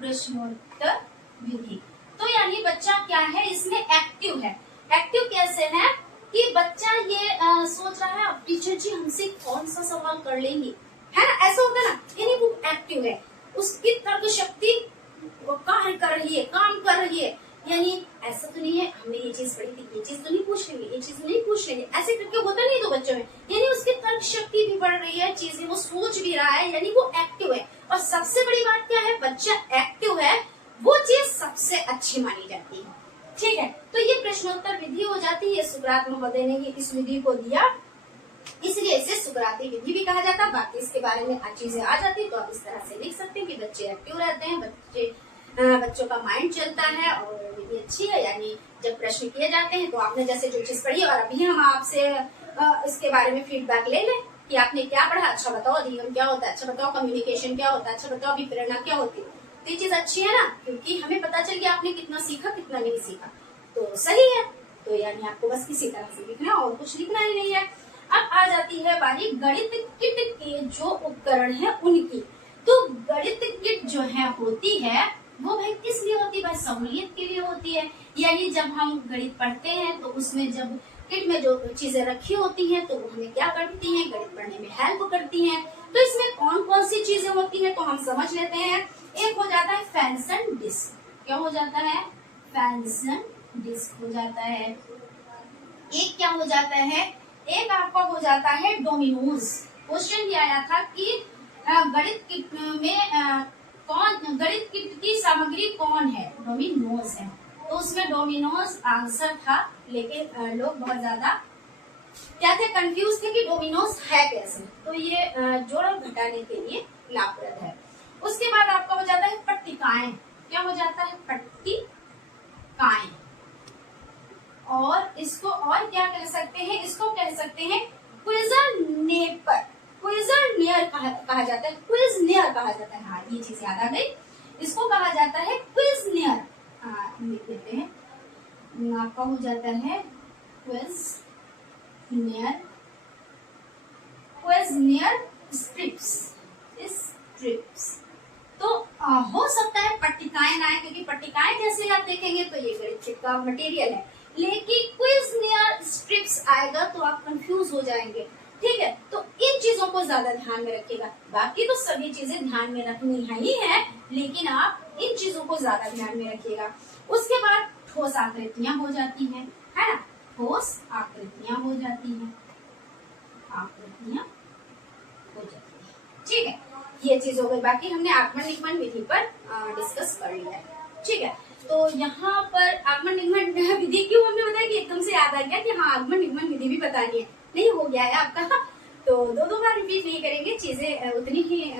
प्रश्नोत्तर विधि, तो यानी बच्चा क्या है, इसमें एक्टिव है। एक्टिव कैसे है कि बच्चा ये सोच रहा है, अब टीचर जी हमसे कौन सा सवाल कर लेंगी, है ना, ऐसा होता है ना। यानी वो एक्टिव है, उसकी तर्क शक्ति वो कार्य कर रही है, काम कर रही है। यानी ऐसा तो नहीं है हमने ये चीज पढ़ी थी, ये चीज तो नहीं पूछ लेंगे, ये चीज नहीं पूछ लेंगे, ऐसे करके होता नहीं तो बच्चों में। यानी उसकी तर्क शक्ति भी बढ़ रही है, चीजें वो सोच भी रहा है, यानी वो एक्टिव है। और सबसे बड़ी बात क्या है, बच्चा एक्टिव है, वो चीज सबसे अच्छी मानी जाती है। ठीक है, तो ये प्रश्नोत्तर विधि हो जाती है। सुकरात महोदय ने ये इस विधि को दिया, इसलिए इसे सुकराती विधि भी कहा जाता है। बाकी इसके बारे में चीजें आ जाती तो आप इस तरह से लिख सकते हैं कि बच्चे एक्टिव रहते हैं, बच्चों का माइंड चलता है और विधि अच्छी है। यानी जब प्रश्न किए जाते हैं तो आपने जैसे जो चीज पढ़ी और अभी हम आपसे इसके बारे में फीडबैक ले लें कि आपने क्या पढ़ा, अच्छा बताओ अधिगम क्या होता है, अच्छा बताओ कम्युनिकेशन क्या होता है, अच्छा बताओ अभिप्रेरणा क्या होती है। तो ये चीज अच्छी है ना, क्योंकि हमें पता चल गया आपने कितना सीखा कितना नहीं सीखा, तो सही है। तो यानी आपको बस किसी तरह से लिखना और कुछ लिखना ही नहीं है। अब आ जाती है बारी गणित किट के जो उपकरण है उनकी। तो गणित किट जो है होती है वो भाई किस लिए होती है, भाई सहूलियत के लिए होती है। यानी जब हम गणित पढ़ते हैं तो उसमें जब किट में जो चीजें रखी होती हैं तो वो हमें क्या करती हैं, गणित पढ़ने में हेल्प करती हैं। तो इसमें कौन कौन सी चीजें होती हैं तो हम समझ लेते हैं। एक हो जाता है फैंसन डिस्क, क्या हो जाता है, फैंसन डिस्क हो जाता है। एक क्या हो जाता है, एक आपका हो जाता है डोमिनोज। क्वेश्चन ये आया था कि गणित किट में गणित किट की सामग्री कौन है, डोमिनोज है। तो उसमें डोमिनोज आंसर था, लेकिन लोग बहुत ज्यादा क्या थे, कंफ्यूज थे कि डोमिनोज है कैसे। तो ये जोड़ घटाने के लिए लाभप्रद है। उसके बाद आपका हो जाता है पट्टिकाएं, क्या हो जाता है, पट्टिकाएं। और इसको और क्या कह सकते हैं, इसको कह सकते हैं क्विज़नेपर, क्विज़नेयर कहा जाता है, क्विज़नेयर कहा जाता है। हाँ ये चीज याद आ गई, इसको कहा जाता है क्विज़नेयर। लिख देते हैं, आपका हो जाता है क्विज़नेयर, क्विज़नेयर स्ट्रिप्स, स्ट्रिप्स। तो हो सकता है पट्टिकाएं ना आए, क्योंकि पट्टिकाएं जैसे आप देखेंगे तो ये गणित किट का मटेरियल है, लेकिन क्विज़नेयर स्ट्रिप्स आएगा तो आप कंफ्यूज हो जाएंगे। ठीक है, तो इन चीजों को ज्यादा ध्यान में रखिएगा। बाकी तो सभी चीजें ध्यान में रखनी ही है, लेकिन आप इन चीजों को ज्यादा ध्यान में रखिएगा। उसके बाद ठोस आकृतियां हो जाती है ना, ठोस आकृतियां हो जाती हैं, आकृतियां हो जाती है। ठीक है, ये चीज हो गई। बाकी हमने आगमन निगमन विधि पर डिस्कस कर लिया है। ठीक है, तो यहाँ पर आगमन निगमन विधि क्यों हमने बताया कि एकदम से याद आ गया कि हाँ आगमन निगमन विधि भी बतानी है, नहीं हो गया है आपका। तो दो बार रिपीट नहीं करेंगे, चीजें उतनी ही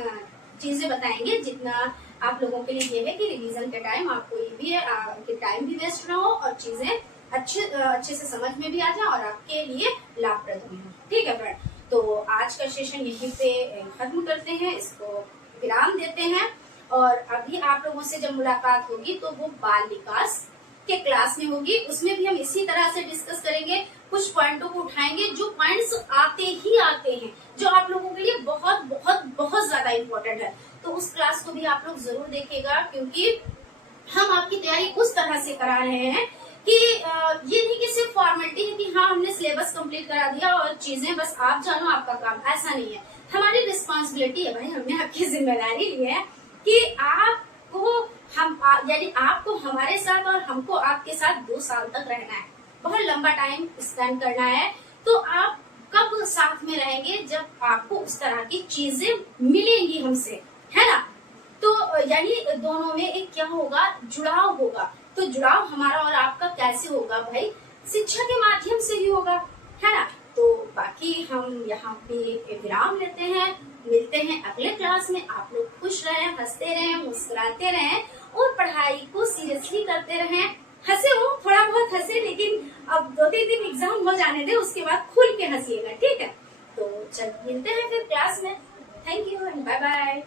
चीजें बताएंगे जितना आप लोगों के लिए ये है कि रिवीजन के टाइम आपको ये भी है कि टाइम भी वेस्ट ना हो और चीजें अच्छे से समझ में भी आ जाए और आपके लिए लाभप्रद भी हो। ठीक है फ्रेंड, तो आज का सेशन यहीं पे खत्म करते हैं, इसको विराम देते हैं। और अभी आप लोगों से जब मुलाकात होगी तो वो बाल विकास के क्लास में होगी, उसमें भी हम इसी तरह से डिस्कस करेंगे, कुछ पॉइंटों को उठाएंगे जो पॉइंट्स आते हैं, जो आप लोगों के लिए बहुत बहुत बहुत ज्यादा इम्पोर्टेंट है। तो उस क्लास को भी आप लोग जरूर देखिएगा, क्योंकि हम आपकी तैयारी उस तरह से करा रहे हैं कि ये नहीं कि सिर्फ फॉर्मेलिटी है कि हाँ हमने सिलेबस कंप्लीट करा दिया और चीजें बस आप जानो आपका काम, ऐसा नहीं है। हमारी रिस्पॉन्सिबिलिटी है भाई, हमने आपकी जिम्मेदारी ली है कि आपको यानी आपको हमारे साथ और हमको आपके साथ 2 साल तक रहना है, बहुत लंबा टाइम स्पेंड करना है। तो आप कब साथ में रहेंगे, जब आपको उस तरह की चीजें मिलेंगी हमसे, है ना। तो यानी दोनों में एक क्या होगा, जुड़ाव होगा। तो जुड़ाव हमारा और आपका कैसे होगा भाई, शिक्षा के माध्यम से ही होगा, है ना। तो बाकी हम यहाँ पे विराम लेते हैं, मिलते हैं अगले क्लास में। आप लोग खुश रहें, हंसते रहें, मुस्कुराते रहें और पढ़ाई को सीरियसली करते रहें। हंसे हो, थोड़ा बहुत हंसे, लेकिन अब 2-3 दिन एग्जाम हो जाने दे, उसके बाद खुल के हंसिएगा। ठीक है, तो चल मिलते हैं फिर क्लास में। Thank you and bye bye.